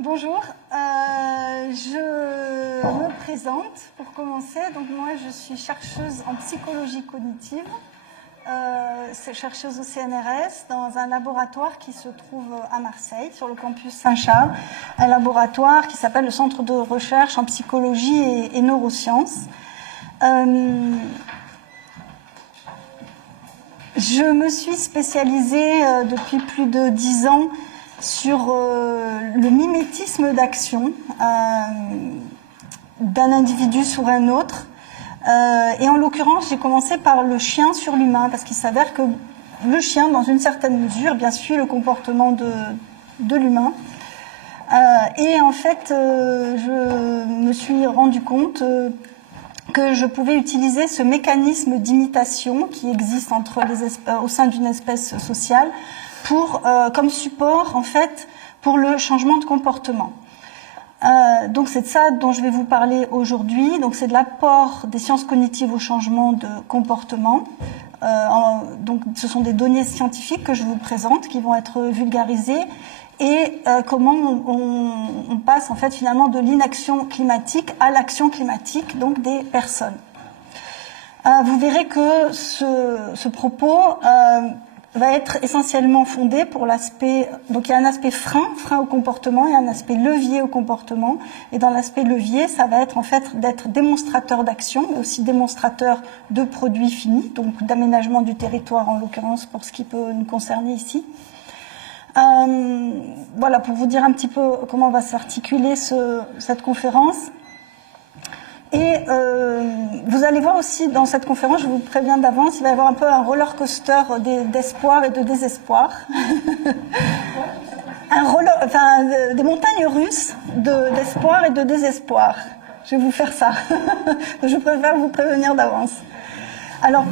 Bonjour, je me présente pour commencer. Donc moi, je suis chercheuse en psychologie cognitive, chercheuse au CNRS dans un laboratoire qui se trouve à Marseille, sur le campus Saint-Charles, un laboratoire qui s'appelle le Centre de recherche en psychologie et neurosciences. Je me suis spécialisée depuis plus de 10 ans sur le mimétisme d'action d'un individu sur un autre. Et en l'occurrence, j'ai commencé par le chien sur l'humain, parce qu'il s'avère que le chien, dans une certaine mesure, bien suit le comportement de l'humain. Et en fait, je me suis rendu compte que je pouvais utiliser ce mécanisme d'imitation qui existe au sein d'une espèce sociale comme support, en fait, pour le changement de comportement. Donc c'est de ça dont je vais vous parler aujourd'hui. Donc c'est de l'apport des sciences cognitives au changement de comportement. Donc ce sont des données scientifiques que je vous présente, qui vont être vulgarisées, et comment on passe en fait finalement de l'inaction climatique à l'action climatique, donc des personnes. Vous verrez que ce propos va être essentiellement fondé pour l'aspect. Donc il y a un aspect frein au comportement, il y a un aspect levier au comportement, et dans l'aspect levier, ça va être en fait d'être démonstrateur d'action, mais aussi démonstrateur de produits finis, donc d'aménagement du territoire en l'occurrence pour ce qui peut nous concerner ici. Voilà, pour vous dire un petit peu comment va s'articuler cette conférence. Et vous allez voir aussi dans cette conférence, je vous préviens d'avance, il va y avoir un peu un roller coaster d'espoir et de désespoir. Des montagnes russes d'espoir et de désespoir. Je vais vous faire ça. Je préfère vous prévenir d'avance. Alors,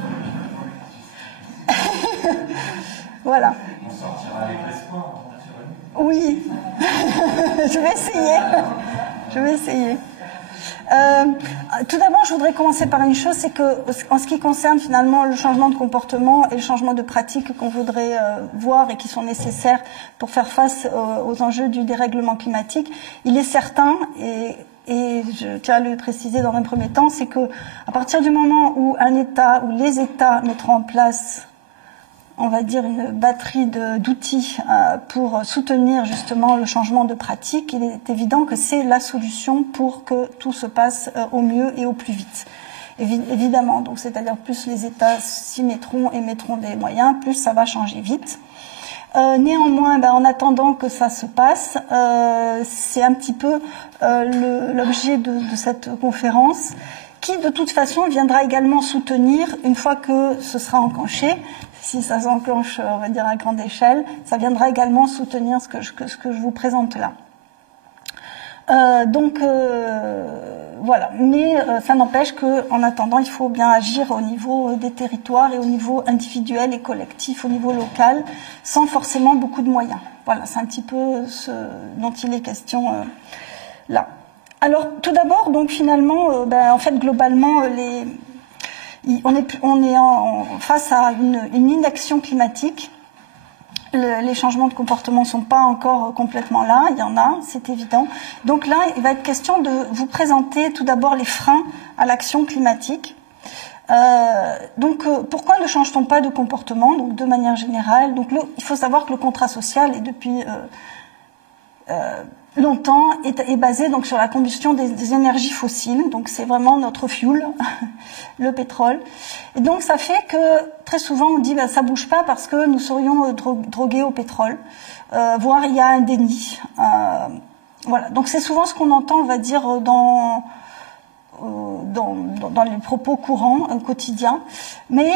voilà. On sortira avec l'espoir. Oui, je vais essayer. Tout d'abord, je voudrais commencer par une chose, c'est que en ce qui concerne finalement le changement de comportement et le changement de pratique qu'on voudrait voir et qui sont nécessaires pour faire face aux enjeux du dérèglement climatique, il est certain, et je tiens à le préciser dans un premier temps, c'est que à partir du moment où un État ou les États mettront en place, on va dire, une batterie d'outils pour soutenir justement le changement de pratique, il est évident que c'est la solution pour que tout se passe au mieux et au plus vite. Évidemment, donc c'est-à-dire plus les États s'y mettront et mettront des moyens, plus ça va changer vite. Néanmoins, en attendant que ça se passe, c'est un petit peu l'objet de cette conférence, qui de toute façon viendra également soutenir, une fois que ce sera enclenché, si ça s'enclenche, on va dire à grande échelle, ça viendra également soutenir ce que je vous présente là. Voilà, mais ça n'empêche qu'en attendant, il faut bien agir au niveau des territoires et au niveau individuel et collectif, au niveau local, sans forcément beaucoup de moyens. Voilà, c'est un petit peu ce dont il est question là. Alors, tout d'abord, donc finalement, en fait, globalement, on est face à une inaction climatique. Les changements de comportement ne sont pas encore complètement là, il y en a, c'est évident. Donc là, il va être question de vous présenter tout d'abord les freins à l'action climatique. Pourquoi ne change-t-on pas de comportement? Donc, de manière générale, il faut savoir que le contrat social est depuis longtemps est basé donc sur la combustion des énergies fossiles. Donc c'est vraiment notre fuel, le pétrole. Et donc ça fait que très souvent on dit ça bouge pas parce que nous serions drogués au pétrole, voire il y a un déni. Voilà. Donc c'est souvent ce qu'on entend, on va dire, dans les propos courants quotidiens, mais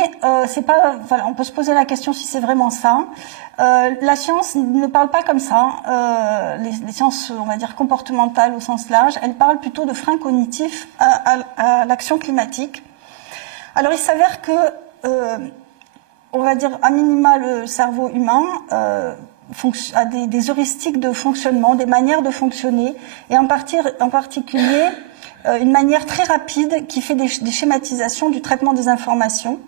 c'est pas. Voilà, on peut se poser la question si c'est vraiment ça. La science ne parle pas comme ça. Les sciences, on va dire comportementales au sens large, elles parlent plutôt de freins cognitifs à l'action climatique. Alors il s'avère que, on va dire à minima, le cerveau humain a des heuristiques de fonctionnement, des manières de fonctionner, et en particulier une manière très rapide qui fait des schématisations du traitement des informations,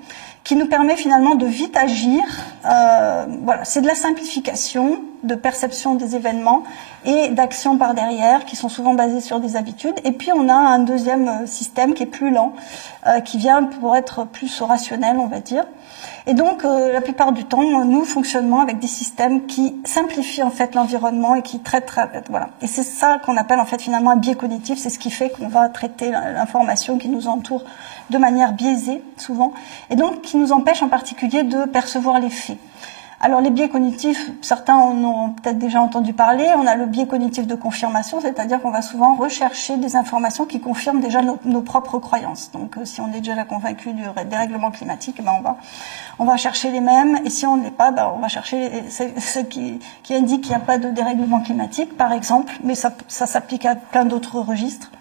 qui nous permet finalement de vite agir. Voilà, c'est de la simplification de perception des événements et d'action par derrière, qui sont souvent basées sur des habitudes. Et puis on a un deuxième système qui est plus lent, qui vient pour être plus rationnel, on va dire. Et donc, la plupart du temps, nous fonctionnons avec des systèmes qui simplifient en fait l'environnement et qui traitent, voilà. Et c'est ça qu'on appelle en fait finalement un biais cognitif. C'est ce qui fait qu'on va traiter l'information qui nous entoure de manière biaisée, souvent, et donc qui nous empêche en particulier de percevoir les faits. Alors les biais cognitifs, certains en ont peut-être déjà entendu parler. On a le biais cognitif de confirmation, c'est-à-dire qu'on va souvent rechercher des informations qui confirment déjà nos propres croyances. Donc si on est déjà convaincu du dérèglement climatique, ben on va chercher les mêmes, et si on ne l'est pas, ben on va chercher ceux qui indiquent qu'il n'y a pas de dérèglement climatique, par exemple, mais ça s'applique à plein d'autres registres.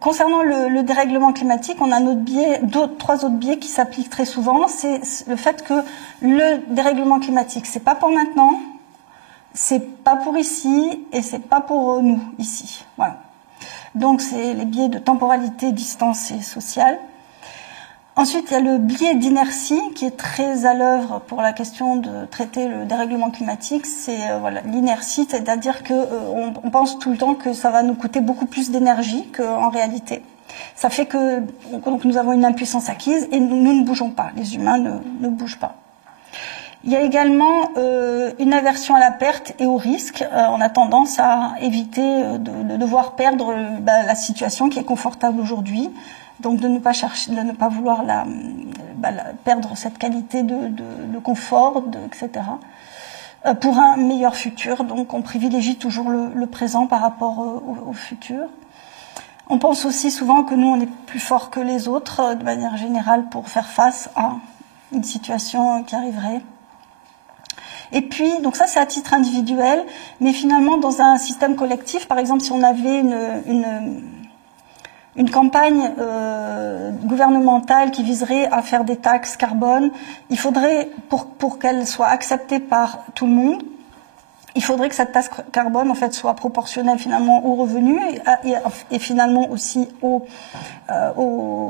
Concernant le dérèglement climatique, on a trois autres biais qui s'appliquent très souvent. C'est le fait que le dérèglement climatique, c'est pas pour maintenant, c'est pas pour ici et c'est pas pour nous ici. Voilà. Donc c'est les biais de temporalité, distance et sociale. Ensuite, il y a le biais d'inertie qui est très à l'œuvre pour la question de traiter le dérèglement climatique. C'est l'inertie, c'est-à-dire que on pense tout le temps que ça va nous coûter beaucoup plus d'énergie qu'en réalité. Ça fait que donc, nous avons une impuissance acquise et nous ne bougeons pas. Les humains ne bougent pas. Il y a également une aversion à la perte et au risque. On a tendance à éviter de devoir perdre la situation qui est confortable aujourd'hui. Donc de ne pas chercher, de ne pas vouloir perdre cette qualité de confort, etc. Pour un meilleur futur. Donc on privilégie toujours le présent par rapport au futur. On pense aussi souvent que nous on est plus forts que les autres de manière générale pour faire face à une situation qui arriverait. Et puis, donc ça c'est à titre individuel, mais finalement dans un système collectif, par exemple si on avait une campagne gouvernementale qui viserait à faire des taxes carbone, il faudrait, pour qu'elle soit acceptée par tout le monde, il faudrait que cette taxe carbone en fait soit proportionnelle finalement aux revenus et finalement aussi à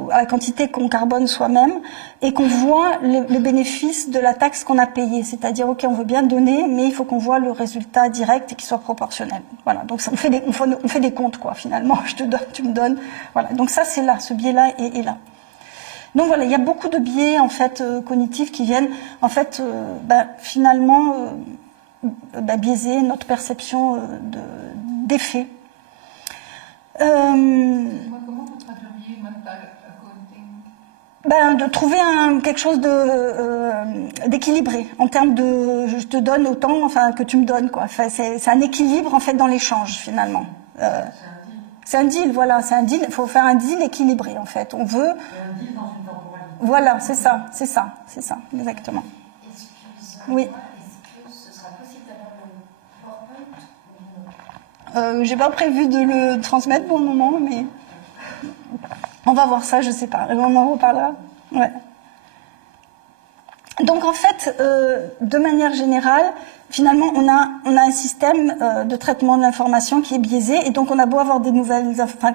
la quantité qu'on carbone soi-même, et qu'on voit les bénéfices de la taxe qu'on a payée. C'est-à-dire, ok, on veut bien donner, mais il faut qu'on voit le résultat direct et qu'il soit proportionnel. Voilà. Donc on fait des comptes quoi. Finalement, je te donne, tu me donnes. Voilà. Donc ça c'est là, ce biais-là est là. Donc voilà, il y a beaucoup de biais en fait cognitifs qui viennent en fait finalement biaiser notre perception des faits. Comment vous traduiriez mental accounting ? De trouver quelque chose d'équilibré en termes de je te donne autant que tu me donnes quoi. Enfin, c'est un équilibre en fait dans l'échange finalement. C'est un deal, voilà, c'est un deal. Il faut faire un deal équilibré en fait. On veut. C'est un deal dans une temporalité. Voilà, c'est ça, exactement. Oui. J'ai pas prévu de le transmettre pour le moment, mais on va voir ça, je sais pas. On en reparlera. Ouais. Donc en fait, de manière générale, finalement, on a un système de traitement de l'information qui est biaisé, et donc on a beau avoir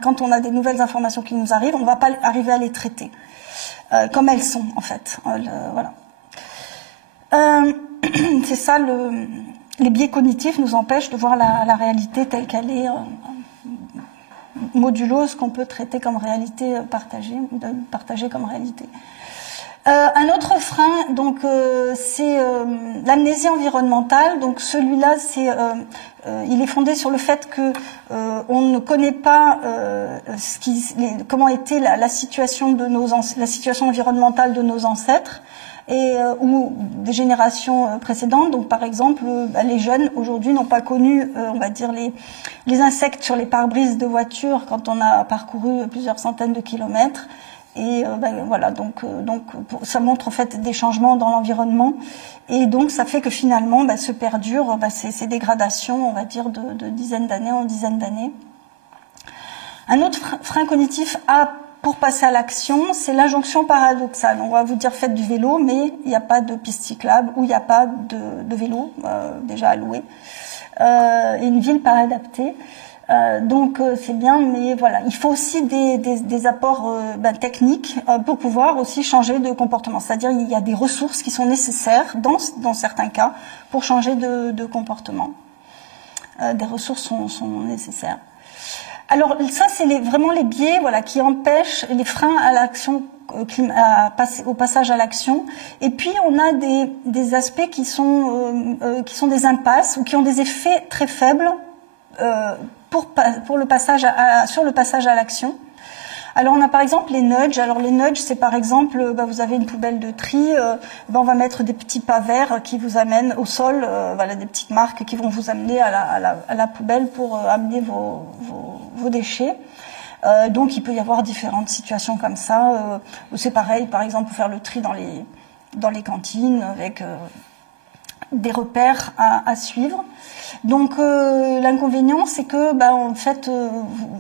quand on a des nouvelles informations qui nous arrivent, on va pas arriver à les traiter comme elles sont en fait. Voilà. C'est ça les biais cognitifs nous empêchent de voir la réalité telle qu'elle est, modulo ce qu'on peut traiter comme réalité partagée comme réalité. Un autre frein, donc, c'est l'amnésie environnementale. Donc, celui-là, il est fondé sur le fait que on ne connaît pas comment était la situation la situation environnementale de nos ancêtres. Ou des générations précédentes. Donc, par exemple, les jeunes aujourd'hui n'ont pas connu, on va dire, les insectes sur les pare-brises de voitures quand on a parcouru plusieurs centaines de kilomètres. Et voilà, donc ça montre en fait des changements dans l'environnement. Et donc, ça fait que finalement, se perdurent ces dégradations, on va dire, de dizaines d'années en dizaines d'années. Un autre frein cognitif pour passer à l'action, c'est l'injonction paradoxale. On va vous dire faites du vélo, mais il n'y a pas de piste cyclable ou il n'y a pas de vélo déjà alloué. Et une ville pas adaptée. Donc c'est bien, mais voilà, il faut aussi des apports techniques pour pouvoir aussi changer de comportement. C'est-à-dire il y a des ressources qui sont nécessaires dans certains cas pour changer de comportement. Des ressources sont nécessaires. Alors ça, c'est vraiment les biais, voilà, qui empêchent les freins à l'action, au passage à l'action. Et puis on a des aspects qui sont des impasses ou qui ont des effets très faibles pour le passage sur le passage à l'action. Alors on a par exemple les nudges. Alors les nudges, c'est par exemple, vous avez une poubelle de tri, on va mettre des petits pas verts qui vous amènent au sol, voilà, des petites marques qui vont vous amener à la poubelle pour amener vos déchets. Donc il peut y avoir différentes situations comme ça. C'est pareil, par exemple, pour faire le tri dans les cantines avec des repères à suivre. Donc l'inconvénient, c'est que en fait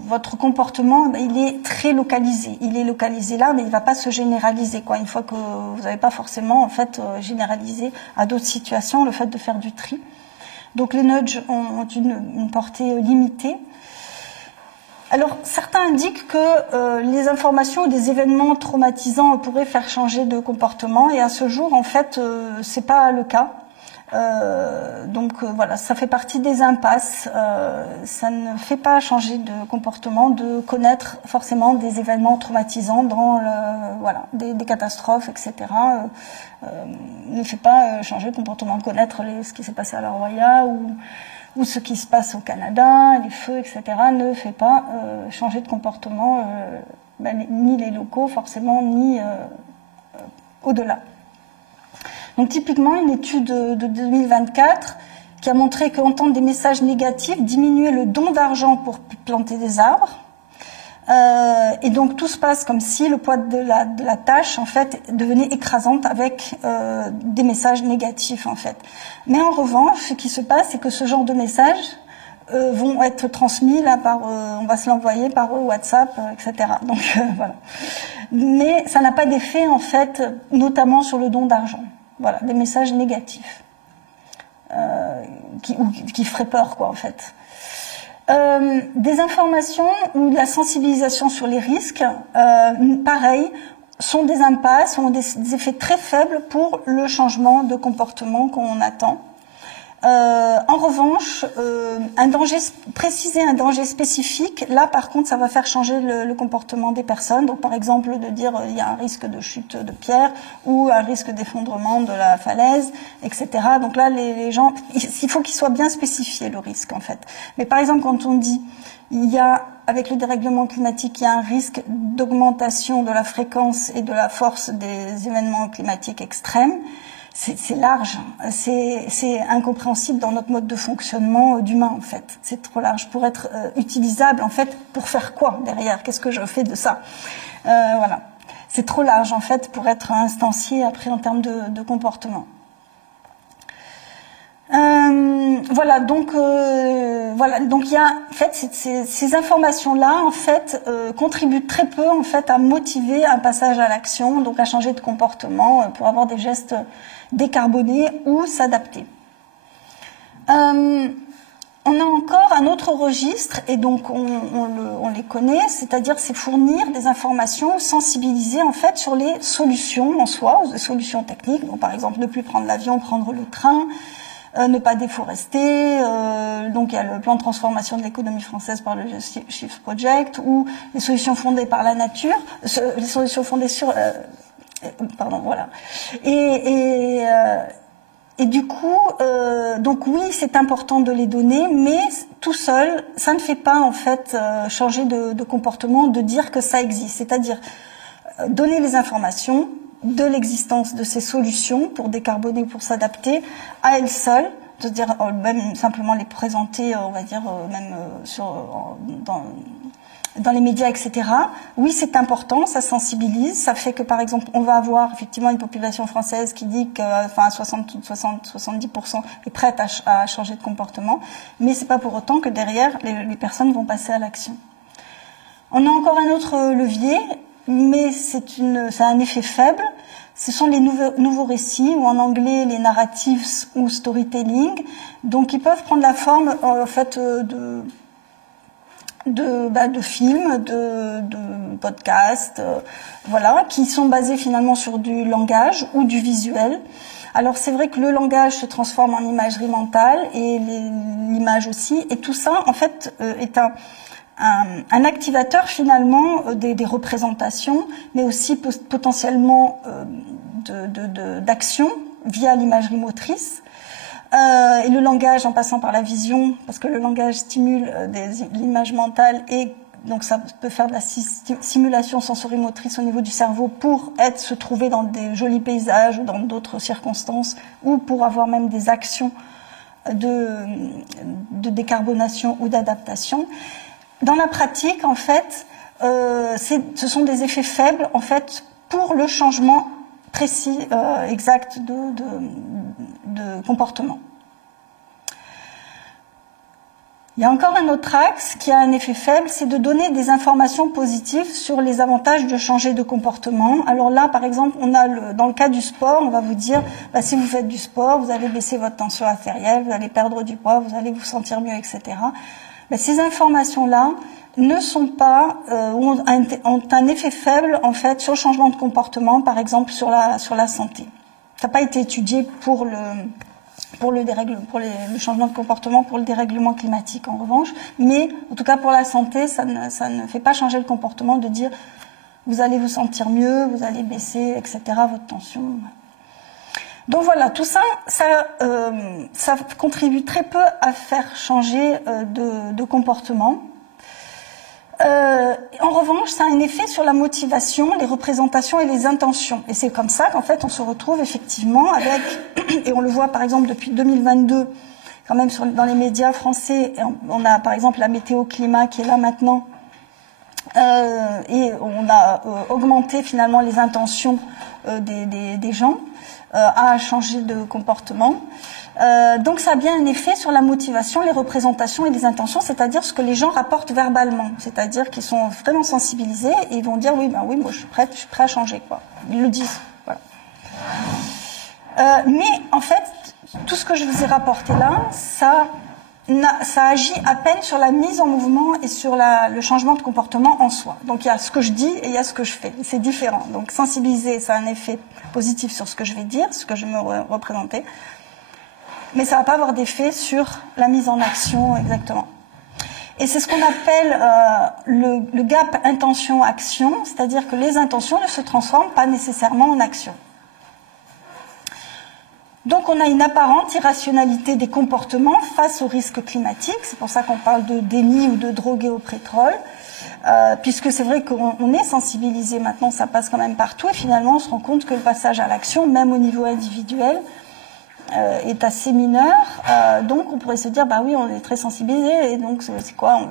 votre comportement il est très localisé. Il est localisé là, mais il ne va pas se généraliser quoi. Une fois que vous n'avez pas forcément en fait généralisé à d'autres situations le fait de faire du tri. Donc les nudges ont une portée limitée. Alors, certains indiquent que les informations ou des événements traumatisants pourraient faire changer de comportement, et à ce jour, en fait, c'est pas le cas. Donc voilà, ça fait partie des impasses. Ça ne fait pas changer de comportement de connaître forcément des événements traumatisants dans des catastrophes, etc. Ne fait pas changer de comportement, connaître ce qui s'est passé à la Roya ou ce qui se passe au Canada, les feux, etc. ne fait pas changer de comportement, ni les locaux forcément, ni au-delà. Donc typiquement, une étude de 2024 qui a montré qu'entendre des messages négatifs diminuait le don d'argent pour planter des arbres. Et donc tout se passe comme si le poids de la tâche en fait devenait écrasante avec des messages négatifs en fait. Mais en revanche, ce qui se passe, c'est que ce genre de messages vont être transmis là on va se l'envoyer par WhatsApp, etc. Donc voilà. Mais ça n'a pas d'effet en fait, notamment sur le don d'argent. Voilà, des messages négatifs qui feraient peur, quoi, en fait. Des informations ou de la sensibilisation sur les risques, pareil, sont des impasses, ont des effets très faibles pour le changement de comportement qu'on attend. En revanche, préciser un danger spécifique, là par contre ça va faire changer le comportement des personnes. Donc par exemple de dire il y a un risque de chute de pierre ou un risque d'effondrement de la falaise, etc. Donc là les gens, il faut qu'il soit bien spécifié le risque en fait. Mais par exemple quand on dit avec le dérèglement climatique, il y a un risque d'augmentation de la fréquence et de la force des événements climatiques extrêmes, c'est large, c'est incompréhensible dans notre mode de fonctionnement d'humain en fait. C'est trop large pour être utilisable en fait. Pour faire quoi derrière? Qu'est-ce que je fais de ça? Voilà, c'est trop large en fait pour être instancié après en termes de comportement. Voilà, donc il y a en fait ces informations-là en fait contribuent très peu en fait à motiver un passage à l'action, donc à changer de comportement pour avoir des gestes décarbonés ou s'adapter. On a encore un autre registre et donc on les connaît, c'est-à-dire c'est fournir des informations sensibilisées en fait sur les solutions en soi, ou des solutions techniques, donc par exemple ne plus prendre l'avion, prendre le train. Ne pas déforester, donc il y a le plan de transformation de l'économie française par le Shift Project, ou les solutions fondées par la nature, les solutions fondées sur... voilà. Et du coup, donc oui, c'est important de les donner, mais tout seul, ça ne fait pas en fait changer de comportement, de dire que ça existe. C'est-à-dire donner les informations de l'existence de ces solutions pour décarboner ou pour s'adapter à elles seules, c'est-à-dire même simplement les présenter, on va dire, même dans les médias, etc. Oui, c'est important, ça sensibilise, ça fait que, par exemple, on va avoir effectivement une population française qui dit que, 70% est prête à changer de comportement, mais c'est pas pour autant que derrière, les personnes vont passer à l'action. On a encore un autre levier, mais c'est un effet faible. Ce sont les nouveaux récits, ou en anglais les narratives ou storytelling, donc ils peuvent prendre la forme en fait de films, de podcasts, voilà, qui sont basés finalement sur du langage ou du visuel. Alors c'est vrai que le langage se transforme en imagerie mentale et l'image aussi, et tout ça en fait est un activateur finalement des représentations, mais aussi potentiellement d'action via l'imagerie motrice. Et le langage en passant par la vision, parce que le langage stimule l'image mentale et donc ça peut faire de la simulation sensorimotrice au niveau du cerveau pour se trouver dans des jolis paysages ou dans d'autres circonstances ou pour avoir même des actions de décarbonation ou d'adaptation. Dans la pratique, en fait, ce sont des effets faibles en fait pour le changement précis, exact de comportement. Il y a encore un autre axe qui a un effet faible, c'est de donner des informations positives sur les avantages de changer de comportement. Alors là, par exemple, on a dans le cas du sport, on va vous dire, si vous faites du sport, vous allez baisser votre tension artérielle, vous allez perdre du poids, vous allez vous sentir mieux, etc. Ces informations-là ne sont pas, ont un effet faible en fait sur le changement de comportement, par exemple sur la santé. Ça n'a pas été étudié pour le changement de comportement, pour le dérèglement climatique en revanche, mais en tout cas pour la santé, ça ne fait pas changer le comportement de dire vous allez vous sentir mieux, vous allez baisser, etc., votre tension. Donc voilà, tout ça, ça contribue très peu à faire changer de comportement. En revanche, ça a un effet sur la motivation, les représentations et les intentions. Et c'est comme ça qu'en fait, on se retrouve effectivement avec, et on le voit par exemple depuis 2022, quand même dans les médias français, on a par exemple la météo-climat qui est là maintenant, et on a augmenté finalement les intentions des gens à changer de comportement. Donc ça a bien un effet sur la motivation, les représentations et les intentions, c'est-à-dire ce que les gens rapportent verbalement, c'est-à-dire qu'ils sont vraiment sensibilisés et ils vont dire oui, moi je suis prêt à changer, quoi. Ils le disent, voilà. Mais en fait, tout ce que je vous ai rapporté là, ça agit à peine sur la mise en mouvement et sur le changement de comportement en soi. Donc il y a ce que je dis et il y a ce que je fais. C'est différent. Donc sensibiliser, ça a un effet positif sur ce que je vais dire, ce que je vais me représenter. Mais ça ne va pas avoir d'effet sur la mise en action exactement. Et c'est ce qu'on appelle le gap intention-action, c'est-à-dire que les intentions ne se transforment pas nécessairement en action. Donc on a une apparente irrationalité des comportements face aux risques climatiques, c'est pour ça qu'on parle de déni ou de drogué au pétrole, puisque c'est vrai qu'on est sensibilisé maintenant, ça passe quand même partout, et finalement on se rend compte que le passage à l'action, même au niveau individuel, est assez mineur, donc on pourrait se dire oui, on est très sensibilisé, et donc c'est quoi,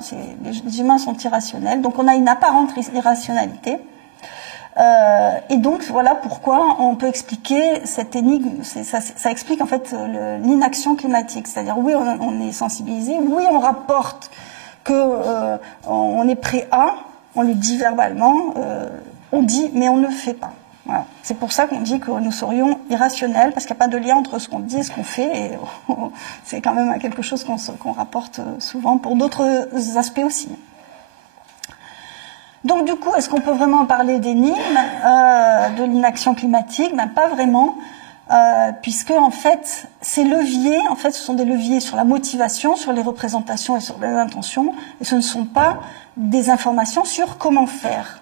les humains sont irrationnels, donc on a une apparente irrationalité, et donc voilà pourquoi on peut expliquer cette énigme, ça explique en fait l'inaction climatique, c'est-à-dire oui, on est sensibilisé, oui, on rapporte que on est prêt à, on le dit verbalement, on dit mais on ne fait pas. Voilà. C'est pour ça qu'on dit que nous serions irrationnels, parce qu'il n'y a pas de lien entre ce qu'on dit et ce qu'on fait, et c'est quand même quelque chose qu'on rapporte souvent pour d'autres aspects aussi. Donc du coup, est-ce qu'on peut vraiment parler d'énigme, de l'inaction climatique ? Pas vraiment, puisque en fait, ces leviers, en fait, ce sont des leviers sur la motivation, sur les représentations et sur les intentions, et ce ne sont pas des informations sur comment faire.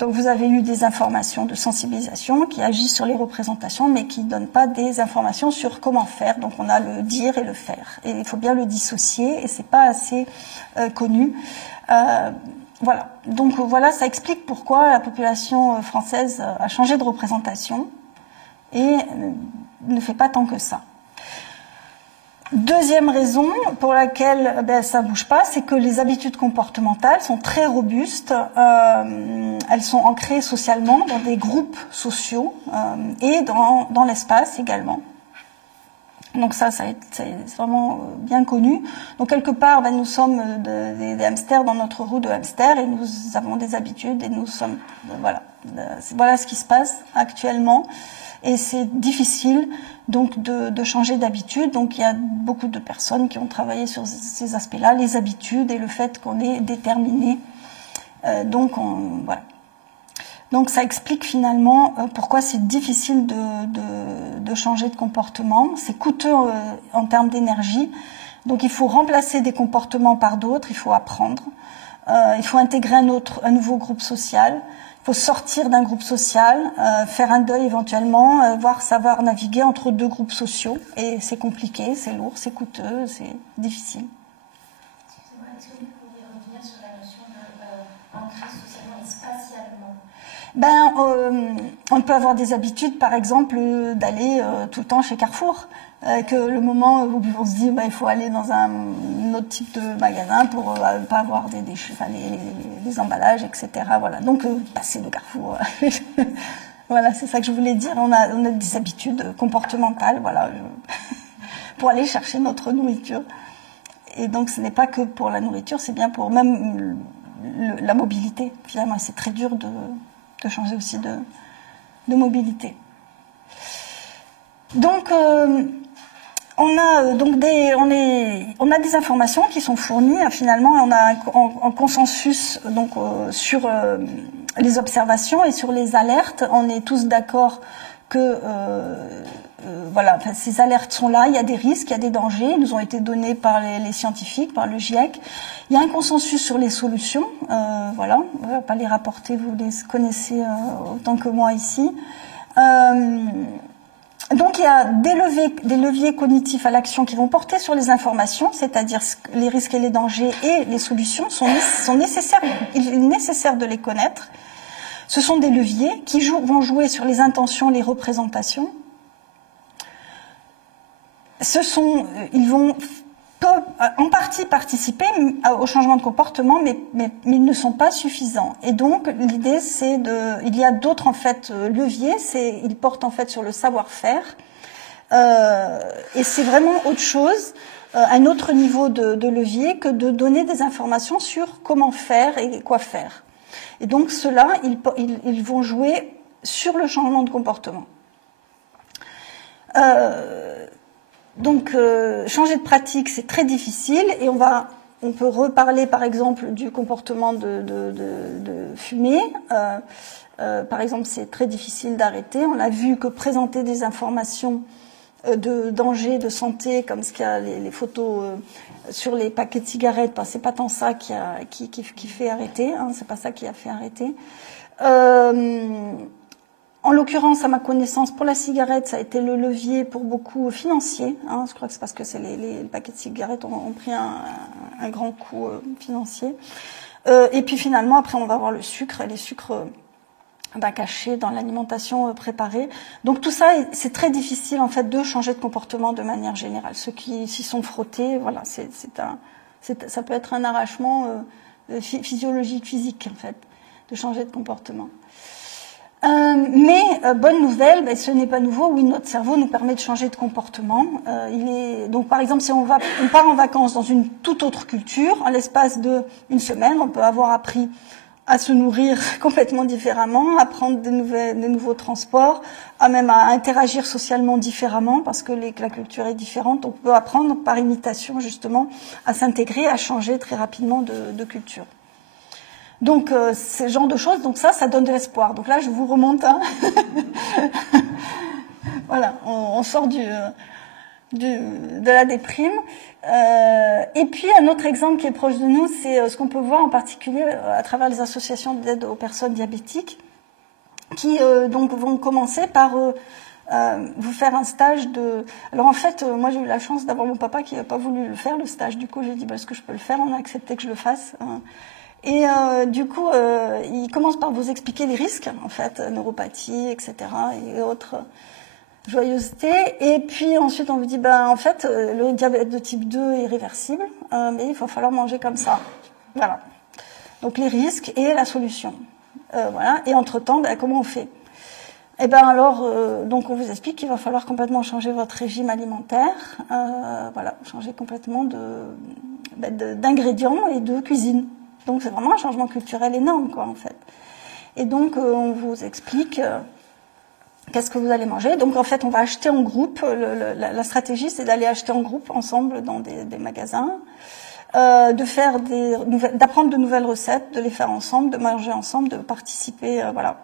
Donc vous avez eu des informations de sensibilisation qui agissent sur les représentations, mais qui ne donnent pas des informations sur comment faire. Donc on a le dire et le faire. Et il faut bien le dissocier, et c'est pas assez connu. Voilà. Donc voilà, ça explique pourquoi la population française a changé de représentation et ne fait pas tant que ça. Deuxième raison pour laquelle ça ne bouge pas, c'est que les habitudes comportementales sont très robustes. Elles sont ancrées socialement dans des groupes sociaux et dans l'espace également. Donc ça c'est vraiment bien connu. Donc quelque part, nous sommes des hamsters dans notre roue de hamster et nous avons des habitudes et nous sommes... Voilà ce qui se passe actuellement. Et c'est difficile donc de changer d'habitude. Donc il y a beaucoup de personnes qui ont travaillé sur ces aspects-là, les habitudes et le fait qu'on est déterminé. Voilà. Donc ça explique finalement pourquoi c'est difficile de changer de comportement. C'est coûteux en termes d'énergie. Donc il faut remplacer des comportements par d'autres, il faut apprendre. Il faut intégrer un nouveau groupe social. Il faut sortir d'un groupe social, faire un deuil éventuellement, savoir naviguer entre deux groupes sociaux. Et c'est compliqué, c'est lourd, c'est coûteux, c'est difficile. Excusez-moi, est-ce que vous pourriez revenir sur la notion d'ancrer socialement et spatialement ? On peut avoir des habitudes, par exemple, d'aller tout le temps chez Carrefour. Que le moment où on se dit il faut aller dans un autre type de magasin pour pas avoir des emballages, etc. Voilà. Donc passer de Carrefour. Voilà, c'est ça que je voulais dire. On a des habitudes comportementales, voilà, pour aller chercher notre nourriture. Et donc ce n'est pas que pour la nourriture, c'est bien pour même la mobilité. Finalement, c'est très dur de changer aussi de mobilité. Donc on a des informations qui sont fournies. Finalement, on a un consensus donc sur les observations et sur les alertes. On est tous d'accord que ces alertes sont là. Il y a des risques, il y a des dangers. Ils nous ont été donnés par les scientifiques, par le GIEC. Il y a un consensus sur les solutions. On ne va pas les rapporter. Vous les connaissez autant que moi ici. Donc il y a des leviers cognitifs à l'action qui vont porter sur les informations, c'est-à-dire les risques et les dangers et les solutions sont nécessaires. Il est nécessaire de les connaître. Ce sont des leviers qui vont jouer sur les intentions, les représentations. Ils vont en partie participer au changement de comportement, mais ils ne sont pas suffisants. Et donc l'idée, il y a d'autres en fait leviers. Ils portent en fait sur le savoir-faire, et c'est vraiment autre chose, un autre niveau de levier que de donner des informations sur comment faire et quoi faire. Et donc ceux-là, ils vont jouer sur le changement de comportement. Donc, changer de pratique, c'est très difficile, et on peut reparler, par exemple, du comportement de fumer. Par exemple, c'est très difficile d'arrêter. On a vu que présenter des informations de danger, de santé, comme ce qu'il y a les photos sur les paquets de cigarettes, c'est pas tant ça qui fait arrêter. C'est pas ça qui a fait arrêter. En l'occurrence, à ma connaissance, pour la cigarette, ça a été le levier pour beaucoup financier. Je crois que c'est parce que les paquets de cigarettes ont pris un grand coup financier. Et puis finalement, après, on va avoir le sucre, les sucres cachés dans l'alimentation préparée. Donc tout ça, c'est très difficile en fait de changer de comportement de manière générale. Ceux qui s'y sont frottés, voilà, ça peut être un arrachement physiologique, physique en fait, de changer de comportement. Mais bonne nouvelle, ce n'est pas nouveau. Oui, notre cerveau nous permet de changer de comportement. Donc, par exemple, si on part en vacances dans une toute autre culture, en l'espace d'une semaine, on peut avoir appris à se nourrir complètement différemment, à prendre des nouveaux transports, même à interagir socialement différemment, parce que la culture est différente. On peut apprendre par imitation, justement, à s'intégrer, à changer très rapidement de culture. Donc, ce genre de choses, donc ça donne de l'espoir. Donc là, je vous remonte. Voilà, on sort de la déprime. Et puis, un autre exemple qui est proche de nous, c'est ce qu'on peut voir en particulier à travers les associations d'aide aux personnes diabétiques, qui donc vont commencer par vous faire un stage de... Alors en fait, moi j'ai eu la chance d'avoir mon papa qui n'a pas voulu le faire, le stage. Du coup, j'ai dit, est-ce que je peux le faire? On a accepté que je le fasse. Et du coup, il commence par vous expliquer les risques, en fait, neuropathie, etc., et autres joyeusetés. Et puis ensuite, on vous dit, en fait, le diabète de type 2 est réversible, mais il va falloir manger comme ça. Voilà. Donc les risques et la solution. Voilà. Et entre-temps, comment on fait? Et ben alors, donc on vous explique qu'il va falloir complètement changer votre régime alimentaire, voilà, changer complètement d'ingrédients et de cuisine. Donc c'est vraiment un changement culturel énorme, quoi, en fait. Et donc on vous explique qu'est-ce que vous allez manger. Donc en fait, on va acheter en groupe. La stratégie, c'est d'aller acheter en groupe, ensemble, dans des magasins, d'apprendre de nouvelles recettes, de les faire ensemble, de manger ensemble, de participer, voilà.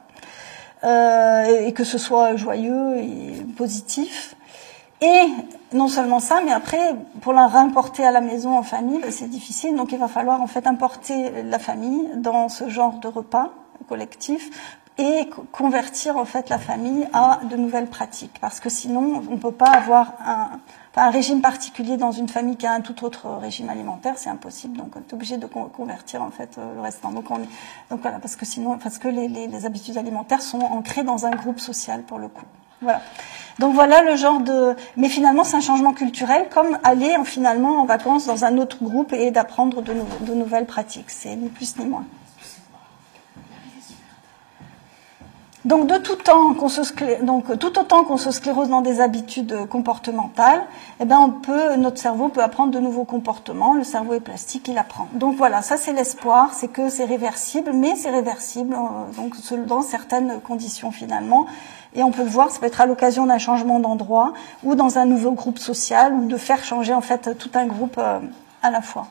Et que ce soit joyeux et positif. Et non seulement ça, mais après, pour la réimporter à la maison en famille, c'est difficile. Donc il va falloir en fait importer la famille dans ce genre de repas collectif et convertir en fait la famille à de nouvelles pratiques. Parce que sinon, on ne peut pas avoir un régime particulier dans une famille qui a un tout autre régime alimentaire, c'est impossible. Donc, on est obligé de convertir en fait le restant. Donc voilà, parce que les habitudes alimentaires sont ancrées dans un groupe social pour le coup. Voilà. Donc voilà le genre de. Mais finalement, c'est un changement culturel, comme aller finalement en vacances dans un autre groupe et d'apprendre de nouvelles pratiques. C'est ni plus ni moins. Donc, tout autant qu'on se sclérose dans des habitudes comportementales, eh ben notre cerveau peut apprendre de nouveaux comportements. Le cerveau est plastique, il apprend. Donc voilà, ça c'est l'espoir, c'est que c'est réversible, mais c'est réversible donc dans certaines conditions finalement. Et on peut le voir, ça peut être à l'occasion d'un changement d'endroit ou dans un nouveau groupe social ou de faire changer en fait tout un groupe à la fois.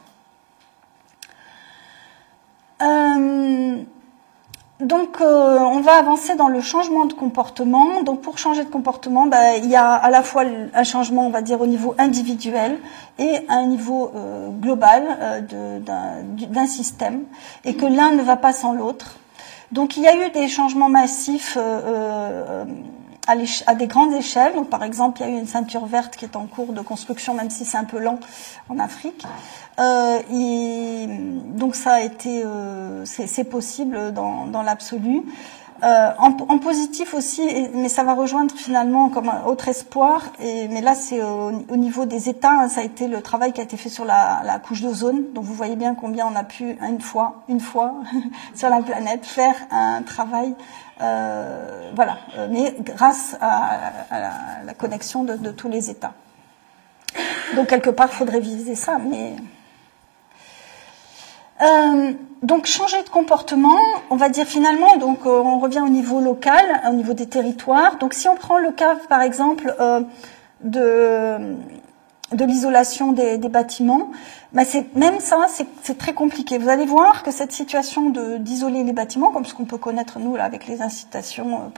Donc, on va avancer dans le changement de comportement. Donc, pour changer de comportement, il y a à la fois un changement, on va dire, au niveau individuel et à un niveau global d'un système, et que l'un ne va pas sans l'autre. Donc, il y a eu des changements massifs à des grandes échelles. Donc, par exemple, il y a eu une ceinture verte qui est en cours de construction, même si c'est un peu lent en Afrique. Donc ça a été, c'est possible dans l'absolu. En positif aussi, mais ça va rejoindre finalement comme un autre espoir. Mais là, c'est au niveau des États, hein, ça a été le travail qui a été fait sur la couche d'ozone. Donc vous voyez bien combien on a pu une fois sur la planète faire un travail. Voilà, mais grâce à la connexion de tous les États. Donc quelque part, il faudrait viser ça, mais. Donc changer de comportement, on va dire finalement, donc on revient au niveau local, au niveau des territoires. Donc si on prend le cas par exemple de l'isolation des bâtiments, même ça c'est très compliqué. Vous allez voir que cette situation d'isoler les bâtiments, comme ce qu'on peut connaître nous là avec les incitations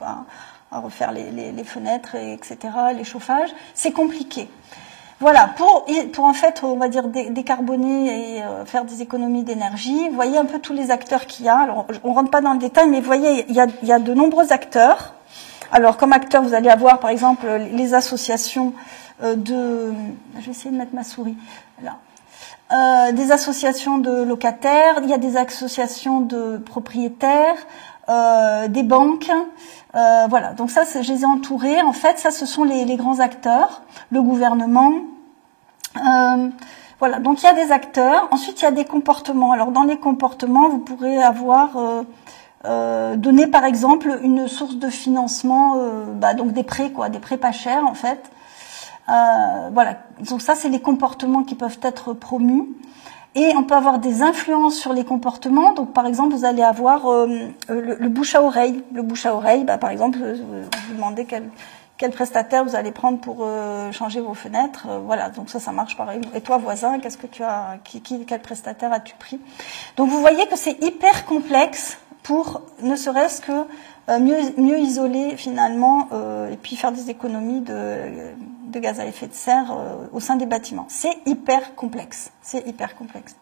à refaire les fenêtres, etc., les chauffages, c'est compliqué. Voilà, pour en fait, on va dire décarboner et faire des économies d'énergie, vous voyez un peu tous les acteurs qu'il y a. Alors, on rentre pas dans le détail, mais vous voyez, il y a de nombreux acteurs. Alors, comme acteurs, vous allez avoir, par exemple, les associations je vais essayer de mettre ma souris là. Des associations de locataires, il y a des associations de propriétaires, des banques. Voilà, donc ça, je les ai entourés. En fait, ça, ce sont les grands acteurs, le gouvernement. Voilà, donc il y a des acteurs. Ensuite, il y a des comportements. Alors, dans les comportements, vous pourrez avoir donné, par exemple, une source de financement, donc des prêts, des prêts pas chers, en fait. Voilà, donc ça, c'est les comportements qui peuvent être promus. Et on peut avoir des influences sur les comportements. Donc, par exemple, vous allez avoir le bouche à oreille. Le bouche à oreille, par exemple, vous demandez quel prestataire vous allez prendre pour changer vos fenêtres. Voilà, donc ça marche pareil. Et toi, voisin, qu'est-ce que tu as, quel prestataire as-tu pris? Donc, vous voyez que c'est hyper complexe pour ne serait-ce que mieux isoler finalement et puis faire des économies de gaz à effet de serre au sein des bâtiments. C'est hyper complexe. C'est hyper complexe.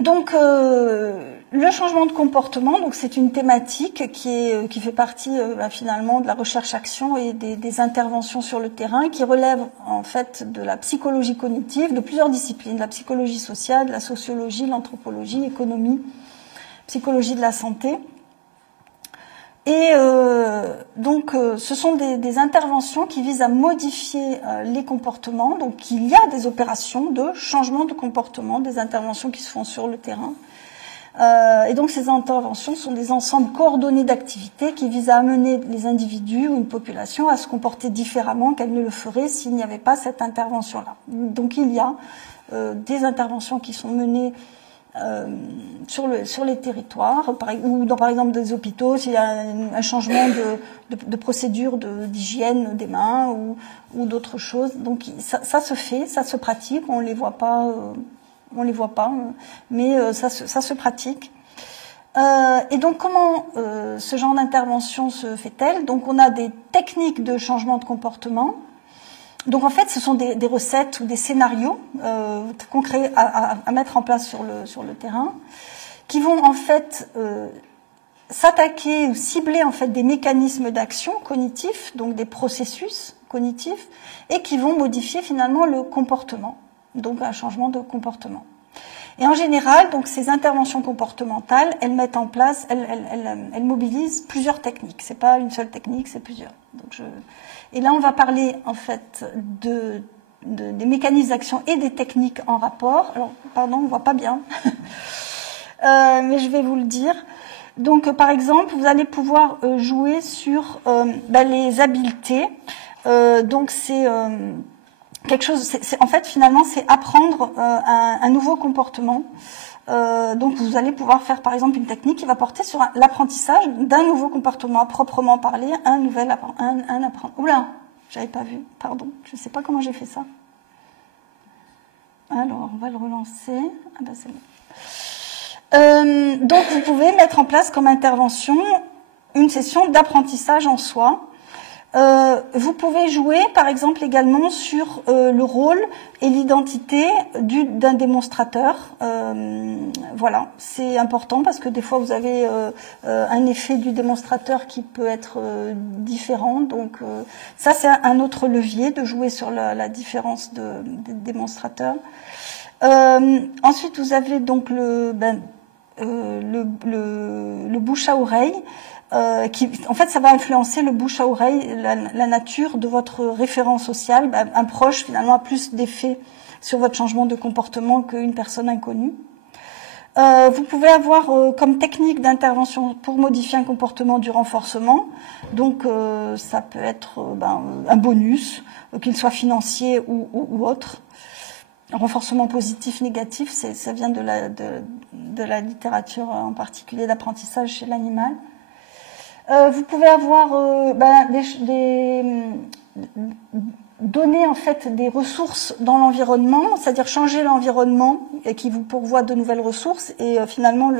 Donc, le changement de comportement, donc c'est une thématique qui fait partie finalement de la recherche-action et des interventions sur le terrain, qui relève en fait de la psychologie cognitive, de plusieurs disciplines, la psychologie sociale, la sociologie, l'anthropologie, l'économie, psychologie de la santé. Et donc, ce sont des interventions qui visent à modifier les comportements. Donc, il y a des opérations de changement de comportement, des interventions qui se font sur le terrain. Et donc ces interventions sont des ensembles coordonnés d'activités qui visent à amener les individus ou une population à se comporter différemment qu'elle ne le ferait s'il n'y avait pas cette intervention-là. Donc il y a des interventions qui sont menées sur les territoires, ou dans par exemple des hôpitaux, s'il y a un changement de procédure d'hygiène des mains ou d'autres choses. Donc ça se fait, ça se pratique, on les voit pas, mais ça se pratique. Et donc comment ce genre d'intervention se fait-elle? Donc on a des techniques de changement de comportement. Donc en fait, ce sont des recettes ou des scénarios concrets à mettre en place sur le terrain, qui vont en fait s'attaquer ou cibler en fait des mécanismes d'action cognitifs, donc des processus cognitifs, et qui vont modifier finalement le comportement, donc un changement de comportement. Et en général, donc ces interventions comportementales, elles mettent en place, elles mobilisent plusieurs techniques. C'est pas une seule technique, c'est plusieurs. Et là, on va parler en fait des mécanismes d'action et des techniques en rapport. Alors, pardon, on voit pas bien, mais je vais vous le dire. Donc, par exemple, vous allez pouvoir jouer sur les habiletés. Donc, c'est quelque chose. En fait, finalement, c'est apprendre un nouveau comportement. Donc, vous allez pouvoir faire, par exemple, une technique qui va porter sur l'apprentissage d'un nouveau comportement à proprement parler, un apprendre. Oula, j'avais pas vu, pardon, je sais pas comment j'ai fait ça. Alors, on va le relancer. Ah ben, c'est bon. Donc, vous pouvez mettre en place comme intervention une session d'apprentissage en soi. Vous pouvez jouer, par exemple, également sur le rôle et l'identité d'un démonstrateur. Voilà, c'est important parce que des fois, vous avez un effet du démonstrateur qui peut être différent. Donc, ça, c'est un autre levier de jouer sur la différence des démonstrateurs. Ensuite, vous avez donc le bouche à oreille. En fait, ça va influencer le bouche à oreille, la nature de votre référent social. Un proche, finalement, a plus d'effet sur votre changement de comportement qu'une personne inconnue. Vous pouvez avoir comme technique d'intervention pour modifier un comportement du renforcement. Donc, ça peut être un bonus, qu'il soit financier ou autre. Renforcement positif, négatif, ça vient de la littérature, en particulier d'apprentissage chez l'animal. Vous pouvez avoir donner en fait des ressources dans l'environnement, c'est-à-dire changer l'environnement et qui vous pourvoit de nouvelles ressources. Et finalement,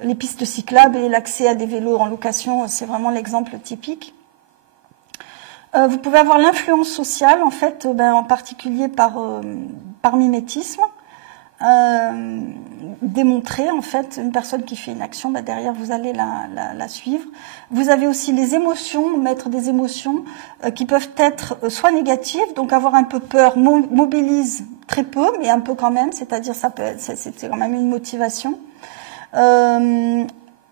les pistes cyclables et l'accès à des vélos en location, c'est vraiment l'exemple typique. Vous pouvez avoir l'influence sociale, en fait, en particulier par mimétisme. Démontrer en fait une personne qui fait une action, derrière vous allez la suivre. Vous avez aussi les émotions, mettre des émotions qui peuvent être soit négatives, donc avoir un peu peur mobilise très peu, mais un peu quand même, c'est-à-dire c'est quand même une motivation.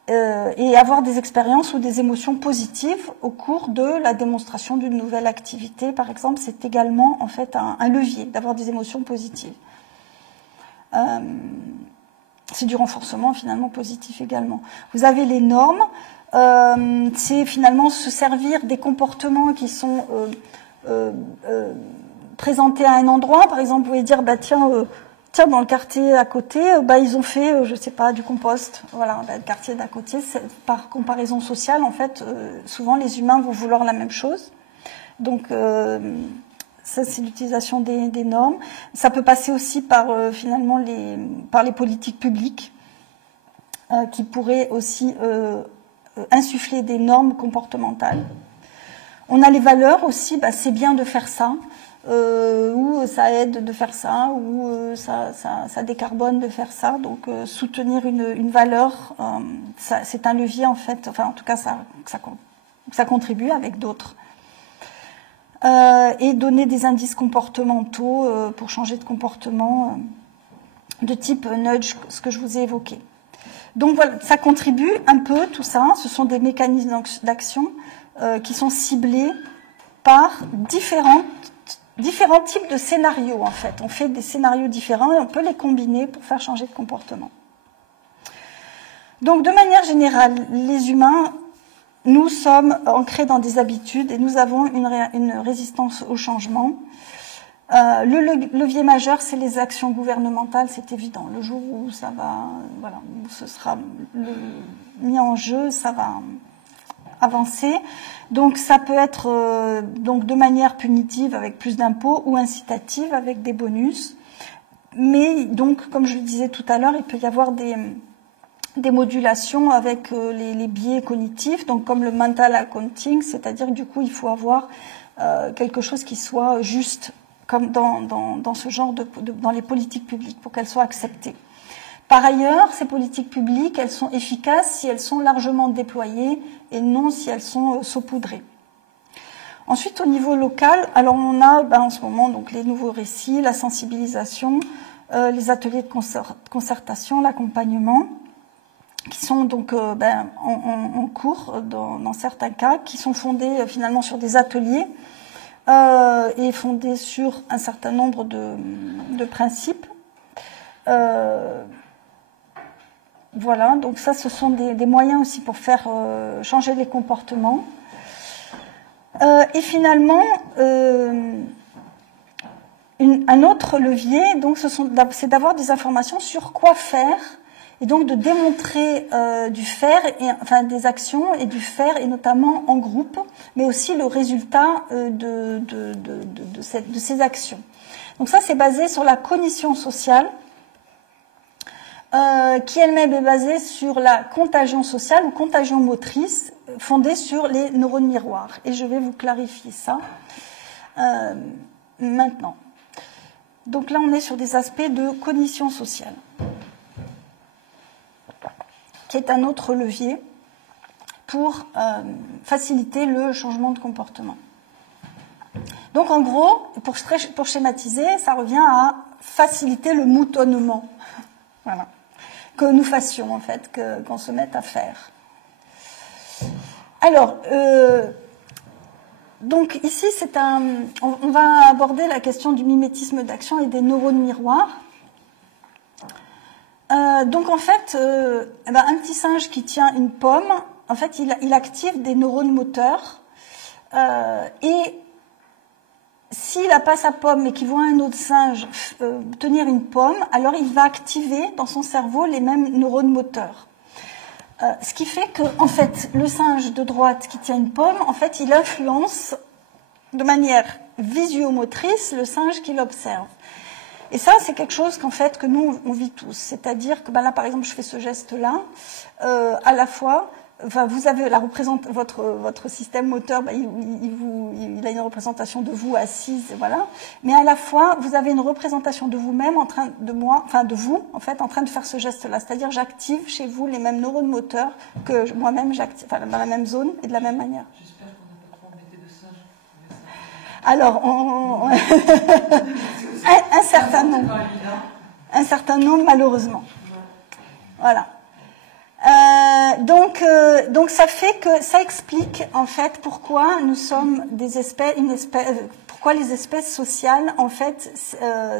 Et avoir des expériences ou des émotions positives au cours de la démonstration d'une nouvelle activité, par exemple, c'est également en fait un levier d'avoir des émotions positives. C'est du renforcement finalement positif également. Vous avez les normes, c'est finalement se servir des comportements qui sont présentés à un endroit. Par exemple, vous pouvez dire tiens, dans le quartier à côté, ils ont fait, je sais pas, du compost. Voilà, le quartier d'à côté, par comparaison sociale, en fait, souvent les humains vont vouloir la même chose. Donc ça, c'est l'utilisation des normes. Ça peut passer aussi par finalement par les politiques publiques qui pourraient aussi insuffler des normes comportementales. On a les valeurs aussi. C'est bien de faire ça, ou ça aide de faire ça, ou ça décarbone de faire ça. Donc soutenir une valeur, c'est un levier en fait. Enfin, en tout cas, ça contribue avec d'autres. Et donner des indices comportementaux pour changer de comportement de type nudge, ce que je vous ai évoqué. Donc voilà, ça contribue un peu, tout ça. Ce sont des mécanismes d'action qui sont ciblés par différents types de scénarios, en fait. On fait des scénarios différents et on peut les combiner pour faire changer de comportement. Donc, de manière générale, les humains, nous sommes ancrés dans des habitudes et nous avons une résistance au changement. Le levier majeur, c'est les actions gouvernementales, c'est évident. Le jour où ça va, voilà, où ce sera mis en jeu, ça va avancer. Donc, ça peut être donc de manière punitive avec plus d'impôts ou incitative avec des bonus. Mais donc, comme je le disais tout à l'heure, il peut y avoir des modulations avec les biais cognitifs, donc comme le mental accounting, c'est-à-dire que du coup, il faut avoir quelque chose qui soit juste, comme dans ce genre dans les politiques publiques, pour qu'elles soient acceptées. Par ailleurs, ces politiques publiques, elles sont efficaces si elles sont largement déployées et non si elles sont saupoudrées. Ensuite, au niveau local, alors on a en ce moment donc les nouveaux récits, la sensibilisation, les ateliers de concertation, l'accompagnement, qui sont donc en cours dans certains cas, qui sont fondés finalement sur des ateliers et fondés sur un certain nombre de principes. Voilà, donc ça, ce sont des moyens aussi pour faire changer les comportements. Et finalement, un autre levier, donc, c'est d'avoir des informations sur quoi faire, et donc de démontrer du faire, enfin des actions et du faire, et notamment en groupe, mais aussi le résultat de ces actions. Donc ça, c'est basé sur la cognition sociale, qui elle-même est basée sur la contagion sociale ou contagion motrice, fondée sur les neurones miroirs. Et je vais vous clarifier ça maintenant. Donc là, on est sur des aspects de cognition sociale, qui est un autre levier pour faciliter le changement de comportement. Donc en gros, pour schématiser, ça revient à faciliter le moutonnement. Voilà. Que nous fassions, en fait, qu'on se mette à faire. Alors, donc ici, on va aborder la question du mimétisme d'action et des neurones miroirs. Donc en fait, un petit singe qui tient une pomme, en fait, il active des neurones moteurs et s'il n'a pas sa pomme et qu'il voit un autre singe tenir une pomme, alors il va activer dans son cerveau les mêmes neurones moteurs. Ce qui fait que, en fait, le singe de droite qui tient une pomme, en fait, il influence de manière visuomotrice le singe qui l'observe. Et ça, c'est quelque chose qu'en fait, que nous, on vit tous. C'est-à-dire que, là, par exemple, je fais ce geste-là, à la fois, enfin, vous avez votre système moteur, il a une représentation de vous assise, voilà. Mais à la fois, vous avez une représentation de vous-même de vous, en fait, en train de faire ce geste-là. C'est-à-dire, j'active chez vous les mêmes neurones moteurs que moi-même j'active, enfin, dans la même zone et de la même manière. J'espère qu'on n'a pas trop embêté de singes. Alors, un certain nombre, malheureusement. Voilà. Donc ça fait que ça explique en fait pourquoi nous sommes pourquoi les espèces sociales en fait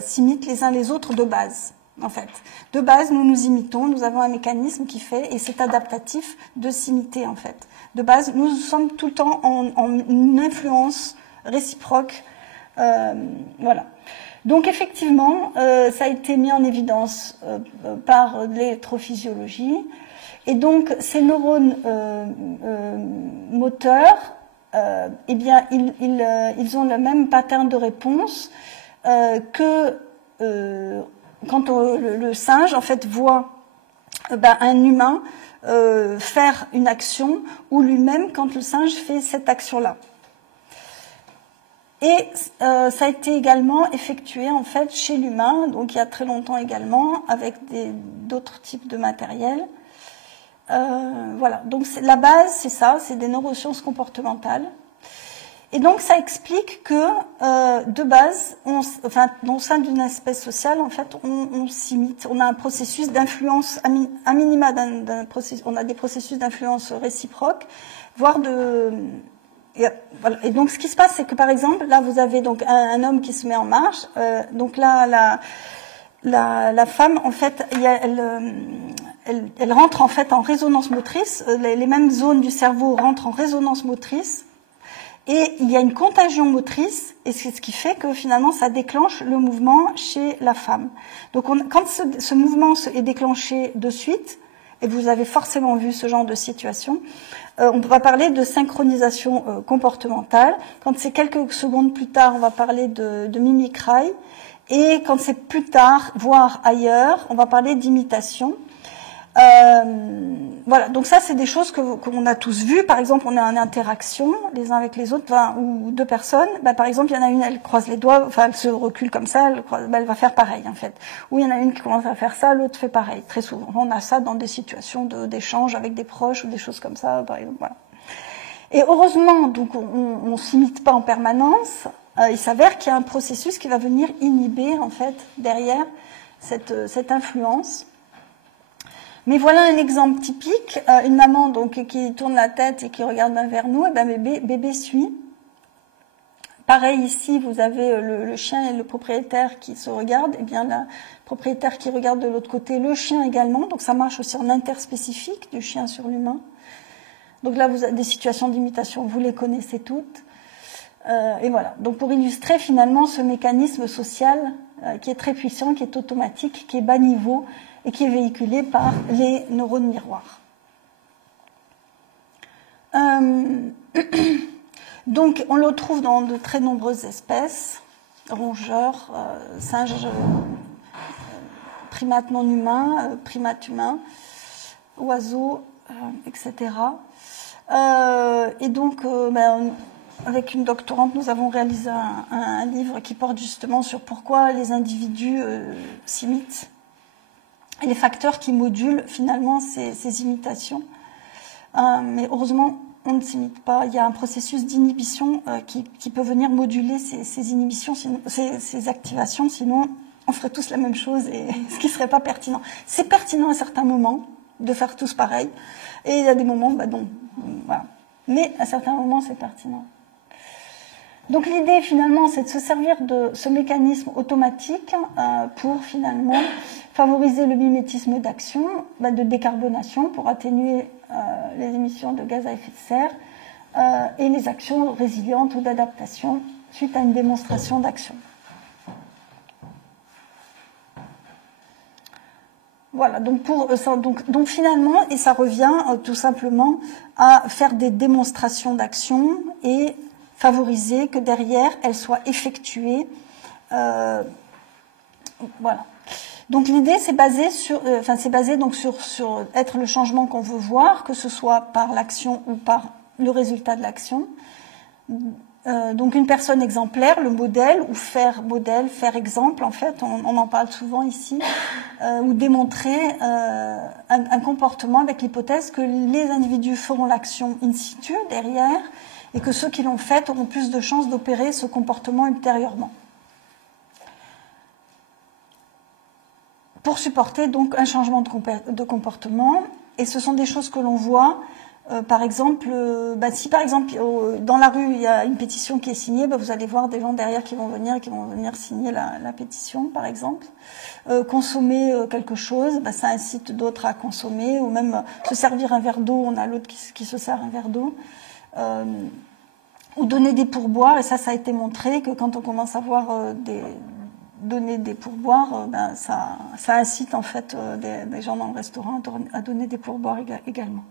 s'imitent les uns les autres de base. En fait, de base, nous nous imitons, nous avons un mécanisme qui fait, et c'est adaptatif de s'imiter en fait. De base, nous sommes tout le temps en une influence réciproque, voilà. Donc effectivement, ça a été mis en évidence par l'électrophysiologie. Et donc, ces neurones moteurs, eh bien, ils ont le même pattern de réponse que quand le singe, en fait, voit un humain faire une action, ou lui-même quand le singe fait cette action-là. Et ça a été également effectué, en fait, chez l'humain, donc il y a très longtemps également, avec d'autres types de matériel. Voilà, donc la base, c'est ça, c'est des neurosciences comportementales. Et donc ça explique que, de base, au sein d'une espèce sociale, en fait, on s'imite, on a un processus d'influence, à minima on a des processus d'influence réciproque, voire voilà. Et donc ce qui se passe, c'est que par exemple, là vous avez donc un homme qui se met en marche, donc là la femme, en fait, elle rentre en fait en résonance motrice, les mêmes zones du cerveau rentrent en résonance motrice, et il y a une contagion motrice, et c'est ce qui fait que finalement ça déclenche le mouvement chez la femme. Donc quand ce mouvement est déclenché de suite, et vous avez forcément vu ce genre de situation, on va parler de synchronisation comportementale. Quand c'est quelques secondes plus tard, on va parler de mimicry. Et quand c'est plus tard, voire ailleurs, on va parler d'imitation. Voilà, donc ça, c'est des choses qu'on a tous vues. Par exemple, on est en interaction les uns avec les autres, ou deux personnes. Par exemple, il y en a une, elle croise les doigts, enfin, elle se recule comme ça, elle va faire pareil, en fait. Ou il y en a une qui commence à faire ça, l'autre fait pareil. Très souvent, on a ça dans des situations d'échange avec des proches ou des choses comme ça, par exemple. Voilà. Et heureusement, donc, on s'imite pas en permanence. Il s'avère qu'il y a un processus qui va venir inhiber, en fait, derrière cette influence. Mais voilà un exemple typique, une maman donc qui tourne la tête et qui regarde vers nous, et bébé suit. Pareil ici, vous avez le chien et le propriétaire qui se regardent, et bien la propriétaire qui regarde de l'autre côté, le chien également, donc ça marche aussi en interspécifique du chien sur l'humain. Donc là, vous avez des situations d'imitation, vous les connaissez toutes. Et voilà, donc pour illustrer finalement ce mécanisme social qui est très puissant, qui est automatique, qui est bas niveau, et qui est véhiculé par les neurones miroirs. Donc, on le trouve dans de très nombreuses espèces, rongeurs, singes, primates non humains, primates humains, oiseaux, etc. Et donc, avec une doctorante, nous avons réalisé un livre qui porte justement sur pourquoi les individus s'imitent, et les facteurs qui modulent finalement ces imitations. Mais heureusement, on ne s'imite pas. Il y a un processus d'inhibition qui peut venir moduler ces inhibitions, ces activations, sinon on ferait tous la même chose, et ce qui ne serait pas pertinent. C'est pertinent à certains moments de faire tous pareil, et il y a des moments, non. Voilà. Mais à certains moments, c'est pertinent. Donc l'idée finalement, c'est de se servir de ce mécanisme automatique pour finalement favoriser le mimétisme d'action, de décarbonation, pour atténuer les émissions de gaz à effet de serre et les actions résilientes ou d'adaptation suite à une démonstration d'action. Voilà, donc finalement, et ça revient tout simplement à faire des démonstrations d'action et favoriser que derrière, elles soient effectuées. Voilà. Donc l'idée, c'est basé sur être le changement qu'on veut voir, que ce soit par l'action ou par le résultat de l'action. Donc une personne exemplaire, le modèle, ou faire modèle, faire exemple, en fait, on en parle souvent ici, ou démontrer un comportement avec l'hypothèse que les individus feront l'action in situ derrière, et que ceux qui l'ont fait auront plus de chances d'opérer ce comportement ultérieurement. Pour supporter donc un changement de comportement, et ce sont des choses que l'on voit, par exemple, si par exemple dans la rue il y a une pétition qui est signée, vous allez voir des gens derrière qui vont venir signer la pétition, par exemple. Consommer quelque chose, ça incite d'autres à consommer, ou même se servir un verre d'eau, on a l'autre qui se sert un verre d'eau. Ou donner des pourboires, et ça a été montré que quand on commence à voir donner des pourboires, ça incite en fait des gens dans le restaurant à donner des pourboires également.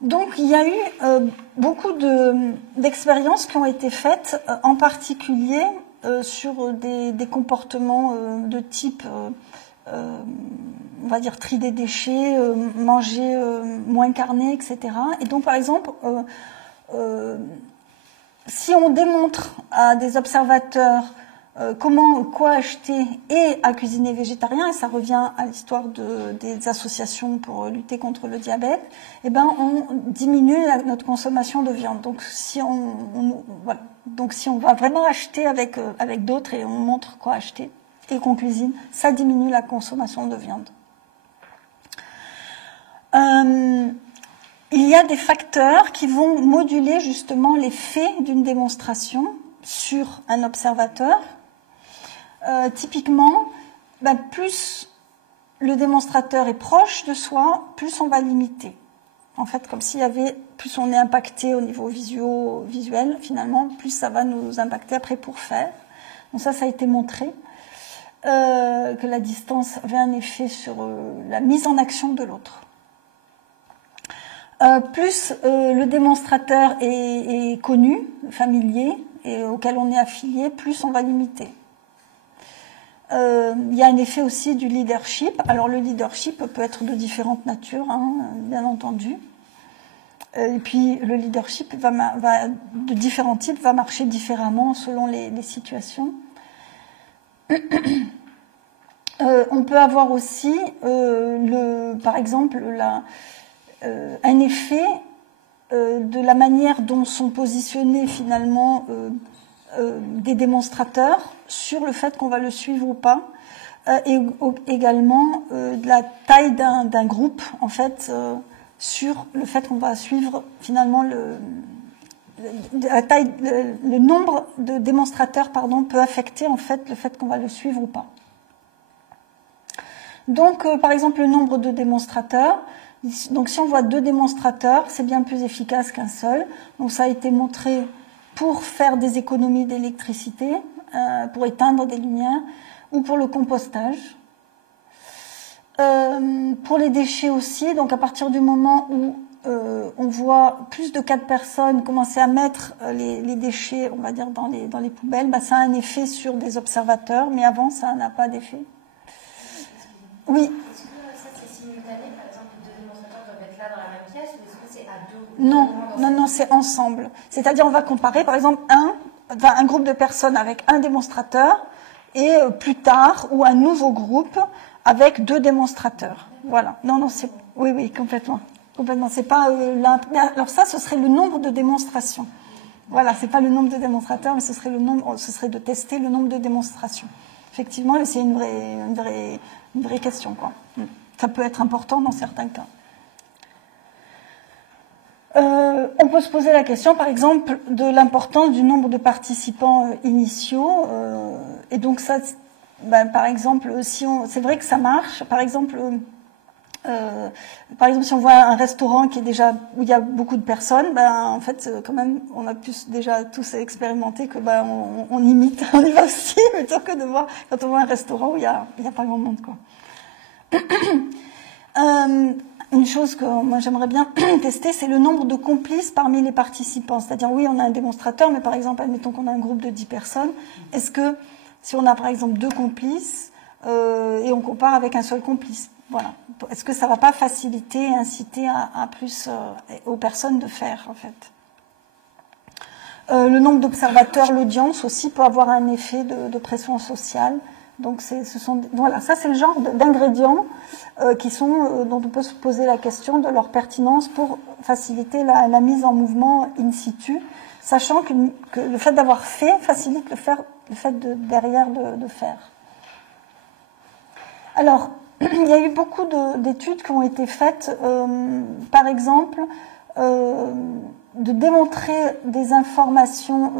Donc il y a eu beaucoup d'expériences qui ont été faites, en particulier sur des comportements de type on va dire tri des déchets, manger moins carné, etc. Et donc, par exemple, si on démontre à des observateurs quoi acheter et à cuisiner végétarien, et ça revient à l'histoire des associations pour lutter contre le diabète, on diminue notre consommation de viande. Donc, si on va vraiment acheter avec d'autres et on montre quoi acheter et qu'on cuisine, ça diminue la consommation de viande. Il y a des facteurs qui vont moduler justement l'effet d'une démonstration sur un observateur. typiquement, plus le démonstrateur est proche de soi, plus on va limiter. En fait, comme s'il y avait, plus on est impacté au niveau visuel, finalement, plus ça va nous impacter après pour faire. Donc ça a été montré, que la distance avait un effet sur la mise en action de l'autre. Plus le démonstrateur est connu, familier, et auquel on est affilié, plus on va limiter. Il y a un effet aussi du leadership. Alors le leadership peut être de différentes natures, bien entendu. Et puis le leadership va de différents types, va marcher différemment selon les situations. On peut avoir aussi, par exemple, un effet de la manière dont sont positionnés finalement des démonstrateurs sur le fait qu'on va le suivre ou pas, et également de la taille d'un groupe, en fait, sur le fait qu'on va suivre finalement le nombre de démonstrateurs, peut affecter en fait le fait qu'on va le suivre ou pas. Donc, par exemple, le nombre de démonstrateurs. Donc, si on voit 2 démonstrateurs, c'est bien plus efficace qu'un seul. Donc, ça a été montré pour faire des économies d'électricité, pour éteindre des lumières, ou pour le compostage. Pour les déchets aussi, donc à partir du moment où on voit plus de 4 personnes commencer à mettre les déchets, on va dire, dans les poubelles, ça a un effet sur des observateurs, mais avant, ça n'a pas d'effet. Oui. Est-ce que ça, c'est simultané? Par exemple, 2 démonstrateurs doivent être là dans la même pièce, ou est-ce que c'est à 2? Non, c'est ensemble. C'est-à-dire, on va comparer, par exemple, un groupe de personnes avec un démonstrateur, et plus tard, ou un nouveau groupe avec 2 démonstrateurs. Voilà. Non, c'est... Oui, complètement. Complètement. C'est pas alors ça, ce serait le nombre de démonstrations. Voilà, c'est pas le nombre de démonstrateurs, mais ce serait de tester le nombre de démonstrations. Effectivement, c'est une vraie question, quoi. Ça peut être important dans certains cas. On peut se poser la question, par exemple, de l'importance du nombre de participants initiaux. Et donc ça, par exemple, c'est vrai que ça marche. Par exemple, si on voit un restaurant où il y a beaucoup de personnes, en fait, quand même, on a déjà tous expérimenté que on imite, on y va aussi, plutôt que de voir quand on voit un restaurant où il y a pas grand monde, quoi. Une chose que moi j'aimerais bien tester, c'est le nombre de complices parmi les participants. C'est-à-dire, oui, on a un démonstrateur, mais par exemple, admettons qu'on a un groupe de 10 personnes. Est-ce que, si on a par exemple 2 complices, et on compare avec un seul complice, voilà. Est-ce que ça ne va pas faciliter et inciter à plus aux personnes de faire, en fait? Le nombre d'observateurs, l'audience aussi peut avoir un effet de pression sociale. Donc, voilà, ça c'est le genre d'ingrédients dont on peut se poser la question de leur pertinence pour faciliter la mise en mouvement in situ, sachant que le fait d'avoir fait facilite le fait derrière de faire. Alors, il y a eu beaucoup d'études qui ont été faites, par exemple, de démontrer des informations,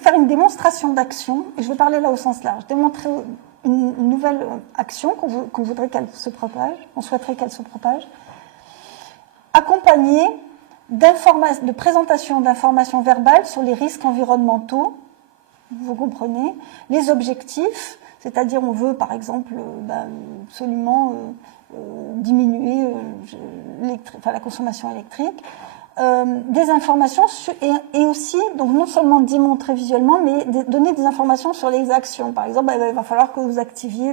faire une démonstration d'action, et je vais parler là au sens large, démontrer une nouvelle action qu'on voudrait qu'elle se propage, on souhaiterait qu'elle se propage, accompagnée de présentation d'informations verbales sur les risques environnementaux, vous comprenez, les objectifs, c'est-à-dire on veut par exemple absolument diminuer la consommation électrique, des informations et aussi, donc non seulement démontrer visuellement, mais donner des informations sur les actions. Par exemple, il va falloir que vous activiez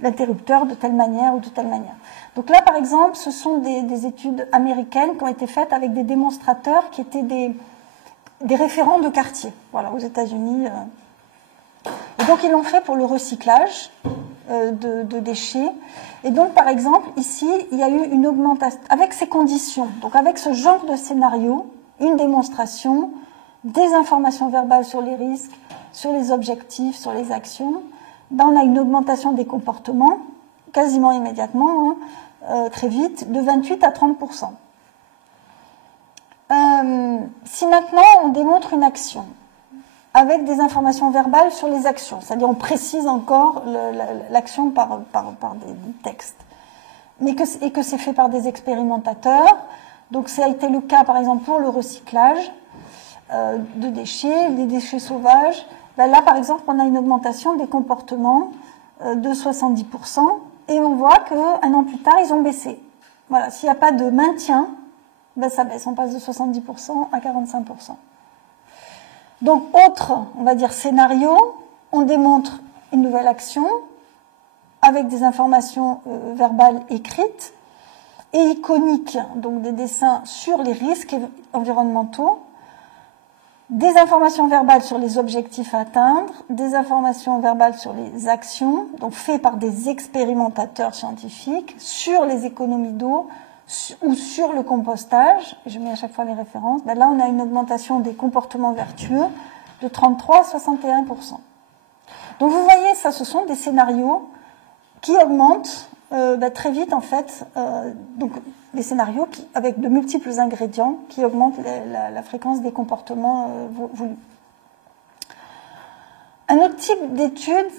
l'interrupteur de telle manière ou de telle manière. Donc là, par exemple, ce sont des études américaines qui ont été faites avec des démonstrateurs qui étaient des référents de quartier, voilà, aux États-Unis. Et donc, ils l'ont fait pour le recyclage de déchets. Et donc, par exemple, ici, il y a eu une augmentation, avec ces conditions, donc avec ce genre de scénario, une démonstration, des informations verbales sur les risques, sur les objectifs, sur les actions, on a une augmentation des comportements, quasiment immédiatement, très vite, de 28 à 30%. Si maintenant on démontre une action, avec des informations verbales sur les actions. C'est-à-dire on précise encore l'action par des textes. Et que c'est fait par des expérimentateurs. Donc ça a été le cas par exemple pour le recyclage de déchets, des déchets sauvages. Ben là par exemple on a une augmentation des comportements de 70% et on voit qu'un an plus tard ils ont baissé. Voilà, s'il n'y a pas de maintien, ben ça baisse, on passe de 70% à 45%. Donc, autre, on va dire, scénario, on démontre une nouvelle action avec des informations verbales écrites et iconiques, donc des dessins sur les risques environnementaux, des informations verbales sur les objectifs à atteindre, des informations verbales sur les actions, donc faites par des expérimentateurs scientifiques, sur les économies d'eau, ou sur le compostage, je mets à chaque fois les références, ben là on a une augmentation des comportements vertueux de 33 à 61%. Donc vous voyez, ça ce sont des scénarios qui augmentent très vite en fait, donc des scénarios avec de multiples ingrédients qui augmentent la fréquence des comportements voulus. Un autre type d'étude,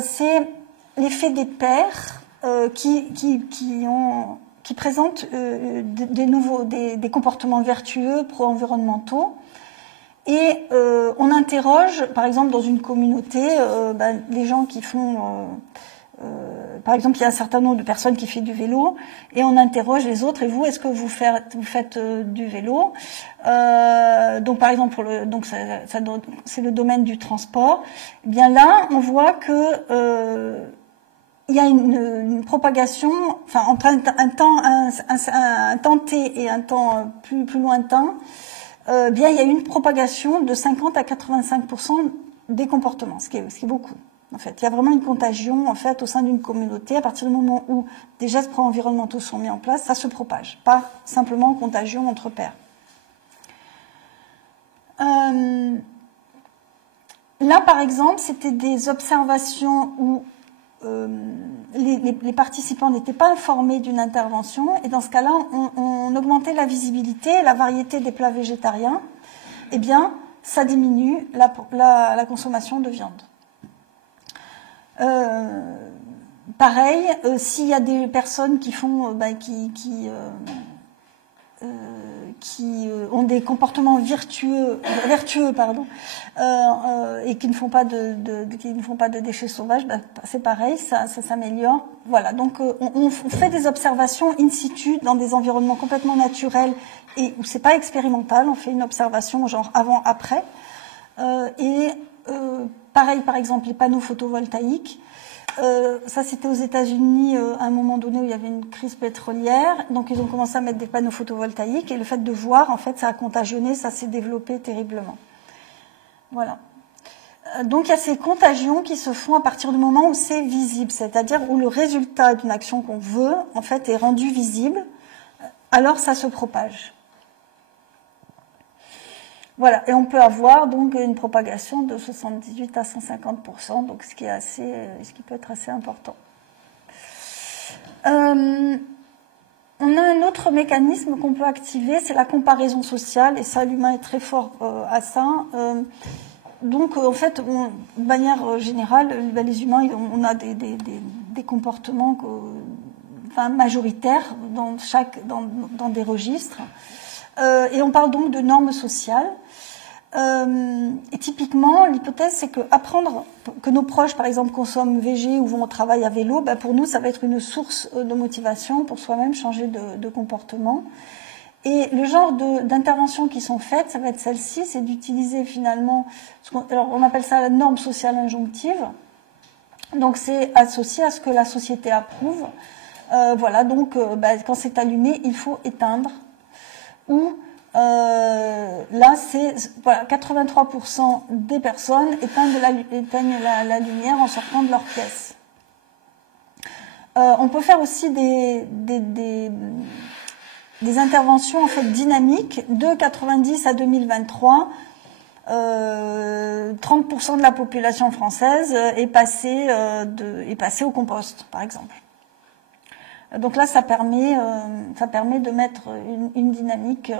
c'est l'effet des pairs qui présentent des comportements vertueux pro-environnementaux. Et on interroge, par exemple, dans une communauté, les gens qui font... par exemple, il y a un certain nombre de personnes qui font du vélo, et on interroge les autres, et vous, est-ce que vous faites du vélo donc, par exemple, c'est le domaine du transport. Eh bien là, on voit que... il y a une propagation, enfin entre un temps t et un temps plus lointain, bien il y a une propagation de 50 à 85% des comportements, ce qui est beaucoup. En fait, il y a vraiment une contagion en fait au sein d'une communauté. À partir du moment où des gestes pro-environnementaux sont mis en place, ça se propage, pas simplement contagion entre pairs. Là, par exemple, c'était des observations où les participants n'étaient pas informés d'une intervention, et dans ce cas-là, on augmentait la visibilité et la variété des plats végétariens. Eh bien, ça diminue la consommation de viande. Pareil, s'il y a des personnes qui font, qui ont des comportements vertueux, et qui ne font pas de déchets sauvages, c'est pareil, ça s'améliore. Voilà, donc on fait des observations in situ dans des environnements complètement naturels et où c'est pas expérimental. On fait une observation genre avant-après. Pareil, par exemple, les panneaux photovoltaïques. Ça, c'était aux États-Unis à un moment donné où il y avait une crise pétrolière. Donc, ils ont commencé à mettre des panneaux photovoltaïques. Et le fait de voir, en fait, ça a contagionné, ça s'est développé terriblement. Voilà. Donc, il y a ces contagions qui se font à partir du moment où c'est visible, c'est-à-dire où le résultat d'une action qu'on veut, en fait, est rendu visible. Alors, ça se propage. Voilà, et on peut avoir donc une propagation de 78 à 150%, donc ce qui peut être assez important. On a un autre mécanisme qu'on peut activer, c'est la comparaison sociale, et ça, l'humain est très fort à ça. Donc, en fait, de manière générale, les humains, on a des comportements majoritaires dans des registres, et on parle donc de normes sociales. Et typiquement, l'hypothèse, c'est que apprendre que nos proches, par exemple, consomment végé ou vont au travail à vélo, pour nous, ça va être une source de motivation pour soi-même changer de comportement. Et le genre d'interventions qui sont faites, ça va être celle-ci, c'est d'utiliser finalement, alors on appelle ça la norme sociale injonctive. Donc c'est associé à ce que la société approuve. Voilà, donc quand c'est allumé, il faut éteindre. Ou là, c'est 83% des personnes éteignent la lumière en sortant de leur pièce. On peut faire aussi des interventions en fait dynamiques. De 90 à 2023, 30% de la population française est passée au compost, par exemple. Donc là, ça permet de mettre une dynamique,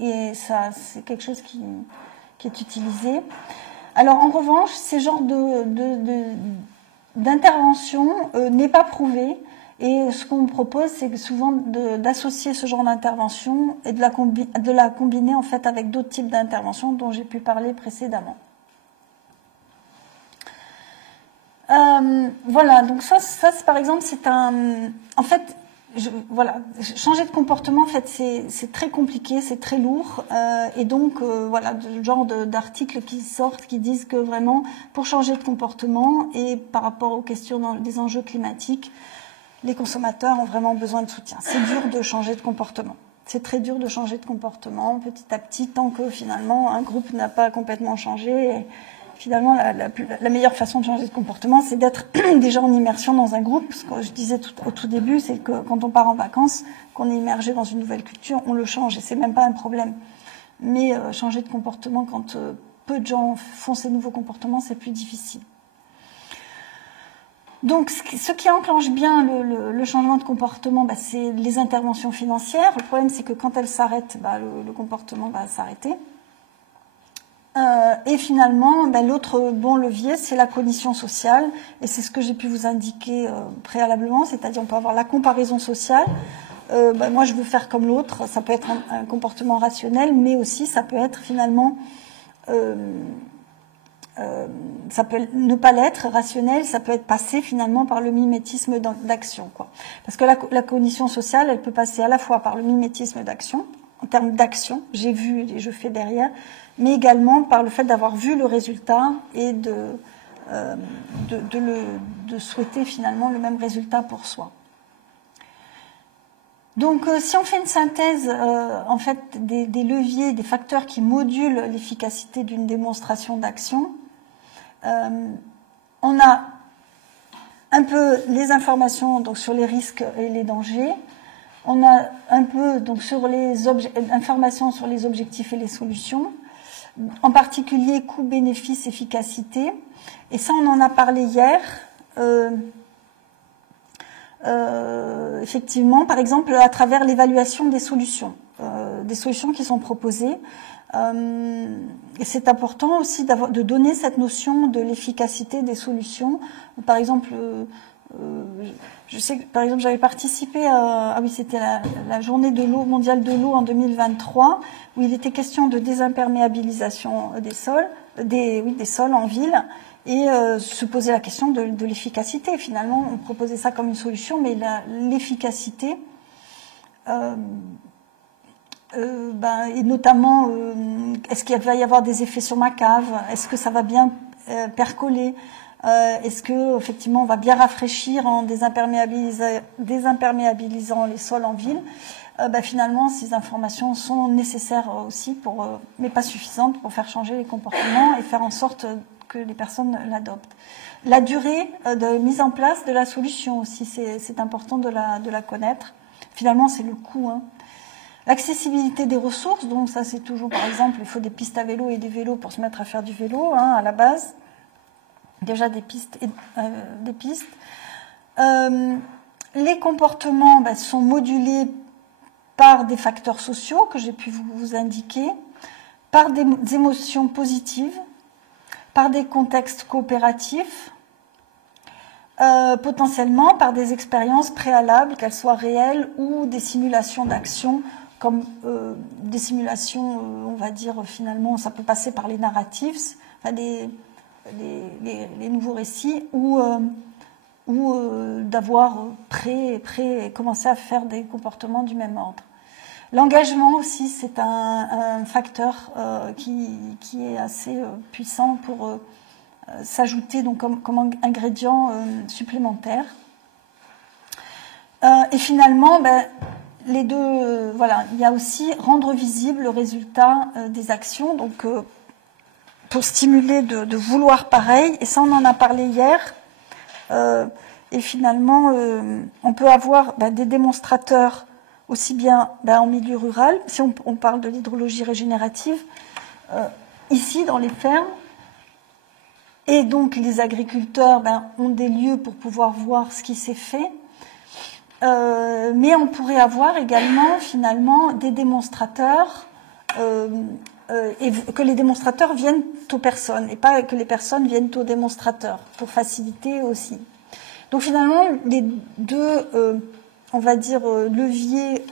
et ça, c'est quelque chose qui est utilisé. Alors en revanche, ces genres d'intervention n'est pas prouvé. Et ce qu'on me propose, c'est souvent d'associer ce genre d'intervention et de la combiner en fait avec d'autres types d'interventions dont j'ai pu parler précédemment. Voilà, donc ça par exemple, c'est un... En fait, voilà, changer de comportement, en fait, c'est très compliqué, c'est très lourd. Et donc, voilà, le genre d'articles qui sortent, qui disent que vraiment, pour changer de comportement et par rapport aux questions des enjeux climatiques, les consommateurs ont vraiment besoin de soutien. C'est dur de changer de comportement. C'est très dur de changer de comportement petit à petit, tant que finalement un groupe n'a pas complètement changé. Et finalement, la meilleure façon de changer de comportement, c'est d'être déjà en immersion dans un groupe. Ce que je disais au tout début, c'est que quand on part en vacances, qu'on est immergé dans une nouvelle culture, on le change et c'est même pas un problème. Mais changer de comportement quand peu de gens font ces nouveaux comportements, c'est plus difficile. Donc, ce qui enclenche bien le changement de comportement, c'est les interventions financières. Le problème, c'est que quand elles s'arrêtent, le comportement va s'arrêter. Et finalement, l'autre bon levier, c'est la cognition sociale. Et c'est ce que j'ai pu vous indiquer préalablement, c'est-à-dire on peut avoir la comparaison sociale. Moi, je veux faire comme l'autre. Ça peut être un comportement rationnel, mais aussi ça peut être finalement... ça peut ne pas l'être rationnel, ça peut être passé finalement par le mimétisme d'action, quoi. Parce que la cognition sociale, elle peut passer à la fois par le mimétisme d'action, en termes d'action, j'ai vu et je fais derrière, mais également par le fait d'avoir vu le résultat et de souhaiter finalement le même résultat pour soi. Donc, si on fait une synthèse, en fait, des leviers, des facteurs qui modulent l'efficacité d'une démonstration d'action, on a un peu les informations donc sur les risques et les dangers. On a un peu donc sur les informations sur les objectifs et les solutions, en particulier coût, bénéfice, efficacité. Et ça, on en a parlé hier. Effectivement, par exemple, à travers l'évaluation des solutions qui sont proposées. Et c'est important aussi de donner cette notion de l'efficacité des solutions. Par exemple, je sais que par exemple j'avais participé c'était la journée de l'eau mondiale de l'eau en 2023 où il était question de désimperméabilisation des sols, des sols en ville. Et se poser la question de l'efficacité. Finalement, on proposait ça comme une solution, mais l'efficacité, et notamment, est-ce qu'il va y avoir des effets sur ma cave? Est-ce que ça va bien percoler? Est-ce que effectivement on va bien rafraîchir en désimperméabilisant les sols en ville? Finalement, ces informations sont nécessaires aussi, mais pas suffisantes pour faire changer les comportements et faire en sorte que les personnes l'adoptent. La durée de mise en place de la solution aussi, c'est important de la connaître. Finalement, c'est le coût. L'accessibilité des ressources, donc ça c'est toujours, par exemple, il faut des pistes à vélo et des vélos pour se mettre à faire du vélo, à la base. Déjà des pistes. Les comportements sont modulés par des facteurs sociaux que j'ai pu vous indiquer, par des émotions positives, par des contextes coopératifs, potentiellement par des expériences préalables, qu'elles soient réelles ou des simulations d'action, comme des simulations, on va dire finalement, ça peut passer par les narratives, les nouveaux récits, ou d'avoir commencé à faire des comportements du même ordre. L'engagement aussi, c'est un facteur qui est assez puissant pour s'ajouter donc comme ingrédient supplémentaire. Et finalement, les deux, il y a aussi rendre visible le résultat des actions, donc pour stimuler de vouloir pareil. Et ça, on en a parlé hier. Et finalement, on peut avoir des démonstrateurs aussi bien en milieu rural, si on parle de l'hydrologie régénérative, ici dans les fermes, et donc les agriculteurs ont des lieux pour pouvoir voir ce qui s'est fait, mais on pourrait avoir également finalement des démonstrateurs et que les démonstrateurs viennent aux personnes et pas que les personnes viennent aux démonstrateurs, pour faciliter aussi. Donc finalement, les deux, on va dire, leviers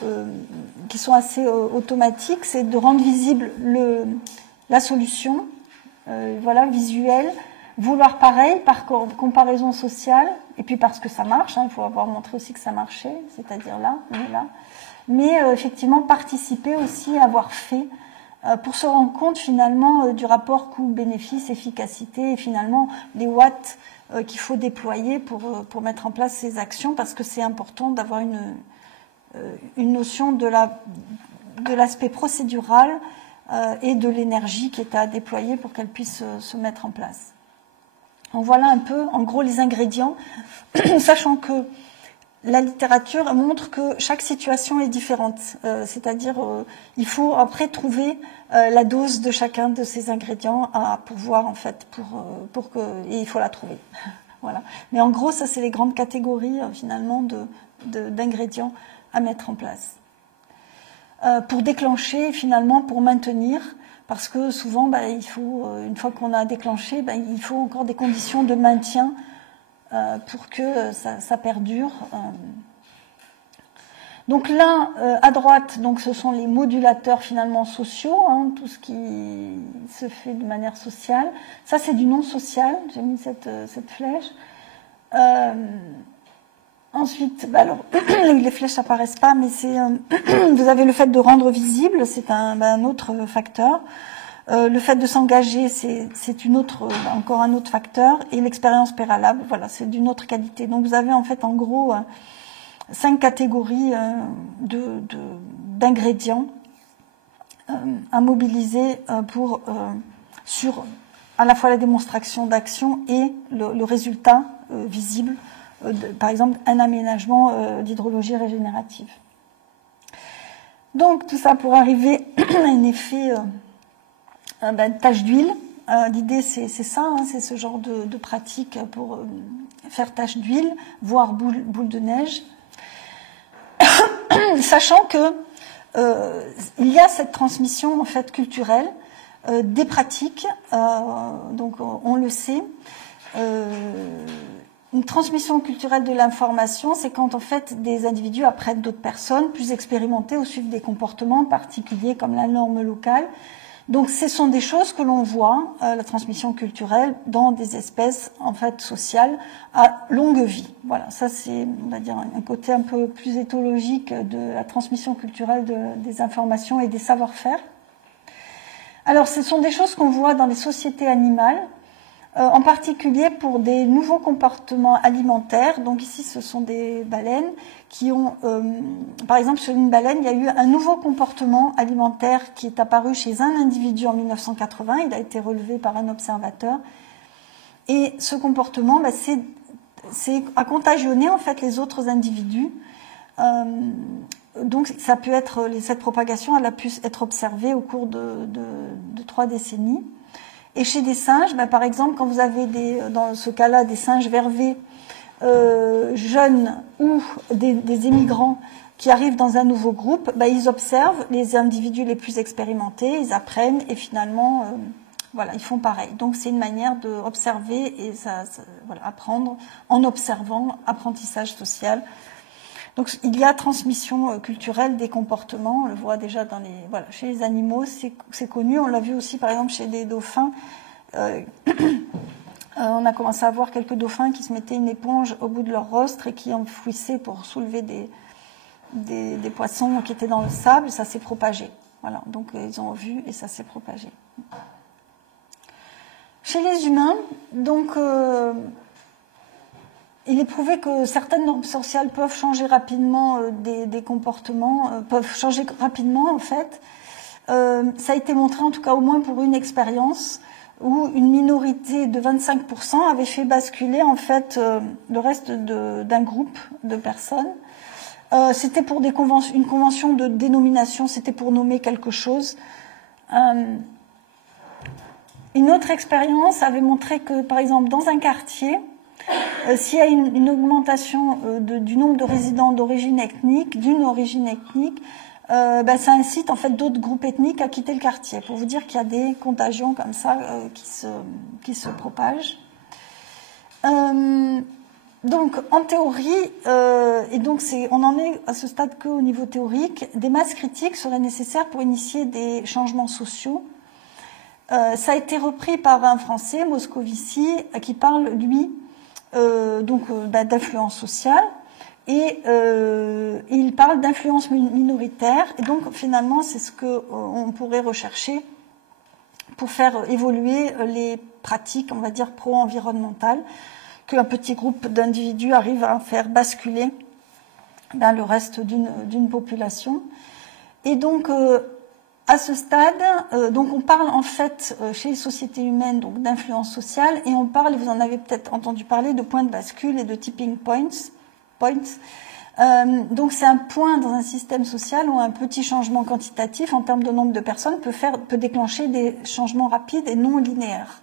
qui sont assez automatiques, c'est de rendre visible la solution, voilà, visuelle, vouloir pareil par comparaison sociale, et puis parce que ça marche, il faut avoir montré aussi que ça marchait, c'est-à-dire là, on est là, mais effectivement participer aussi à avoir fait, pour se rendre compte finalement du rapport coût-bénéfice, efficacité, et finalement les watts qu'il faut déployer pour mettre en place ces actions, parce que c'est important d'avoir une notion de l'aspect procédural et de l'énergie qui est à déployer pour qu'elle puisse se mettre en place. Donc voilà un peu, en gros, les ingrédients, sachant que la littérature montre que chaque situation est différente, c'est-à-dire il faut après trouver la dose de chacun de ces ingrédients à pouvoir en fait et il faut la trouver. Voilà. Mais en gros, ça c'est les grandes catégories finalement d'ingrédients à mettre en place. Pour déclencher, finalement, pour maintenir, parce que souvent, il faut, une fois qu'on a déclenché, il faut encore des conditions de maintien pour que ça perdure. Donc là, à droite, donc ce sont les modulateurs finalement sociaux, tout ce qui se fait de manière sociale. Ça, c'est du non social. J'ai mis cette flèche. Ensuite, alors, les flèches n'apparaissent pas, mais c'est vous avez le fait de rendre visible, c'est un autre facteur. Le fait de s'engager, c'est encore un autre facteur, et l'expérience préalable, voilà, c'est d'une autre qualité. Donc vous avez en fait en gros 5 catégories d'ingrédients à mobiliser sur à la fois la démonstration d'action et le résultat visible, par exemple un aménagement d'hydrologie régénérative. Donc tout ça pour arriver à un effet tache d'huile. L'idée c'est ça, c'est ce genre de pratique pour faire tache d'huile, voire boule de neige. Sachant que il y a cette transmission en fait culturelle des pratiques, donc on le sait. Une transmission culturelle de l'information, c'est quand en fait des individus apprennent d'autres personnes plus expérimentées au suivre des comportements particuliers comme la norme locale. Donc, ce sont des choses que l'on voit, la transmission culturelle, dans des espèces en fait sociales à longue vie. Voilà, ça c'est, on va dire, un côté un peu plus éthologique de la transmission culturelle des informations et des savoir-faire. Alors, ce sont des choses qu'on voit dans les sociétés animales, en particulier pour des nouveaux comportements alimentaires. Donc ici, ce sont des baleines qui ont, par exemple, sur une baleine, il y a eu un nouveau comportement alimentaire qui est apparu chez un individu en 1980. Il a été relevé par un observateur. Et ce comportement, a contagionné en fait les autres individus. Donc, ça peut être, cette propagation, elle a pu être observée au cours de 3 décennies. Et chez des singes, par exemple, quand vous avez dans ce cas-là des singes vervés jeunes ou des immigrants qui arrivent dans un nouveau groupe, ils observent les individus les plus expérimentés, ils apprennent et finalement, ils font pareil. Donc c'est une manière d'observer et apprendre en observant, apprentissage social. Donc il y a transmission culturelle des comportements, on le voit déjà chez les animaux, c'est connu, on l'a vu aussi par exemple chez des dauphins. On a commencé à voir quelques dauphins qui se mettaient une éponge au bout de leur rostre et qui enfouissaient pour soulever des poissons qui étaient dans le sable, ça s'est propagé. Voilà, donc ils ont vu et ça s'est propagé. Chez les humains, donc il est prouvé que certaines normes sociales peuvent changer rapidement des comportements, peuvent changer rapidement en fait. Ça a été montré en tout cas au moins pour une expérience où une minorité de 25% avait fait basculer en fait le reste d'un groupe de personnes. C'était pour une convention de dénomination, c'était pour nommer quelque chose. Une autre expérience avait montré que, par exemple, dans un quartier, s'il y a une augmentation du nombre de résidents d'une origine ethnique, ça incite en fait d'autres groupes ethniques à quitter le quartier, pour vous dire qu'il y a des contagions comme ça qui se propagent. Donc en théorie, et donc on en est à ce stade qu'au niveau théorique, des masses critiques seraient nécessaires pour initier des changements sociaux. Ça a été repris par un Français, Moscovici, qui parle, lui, d'influence sociale. Et il parle d'influence minoritaire. Et donc, finalement, c'est ce qu'on pourrait rechercher pour faire évoluer les pratiques, on va dire, pro-environnementales, qu'un petit groupe d'individus arrive à faire basculer le reste d'une population. Et donc, à ce stade, donc on parle en fait chez les sociétés humaines donc d'influence sociale, et on parle, vous en avez peut-être entendu parler, de points de bascule et de tipping points. Donc c'est un point dans un système social où un petit changement quantitatif en termes de nombre de personnes peut déclencher des changements rapides et non linéaires.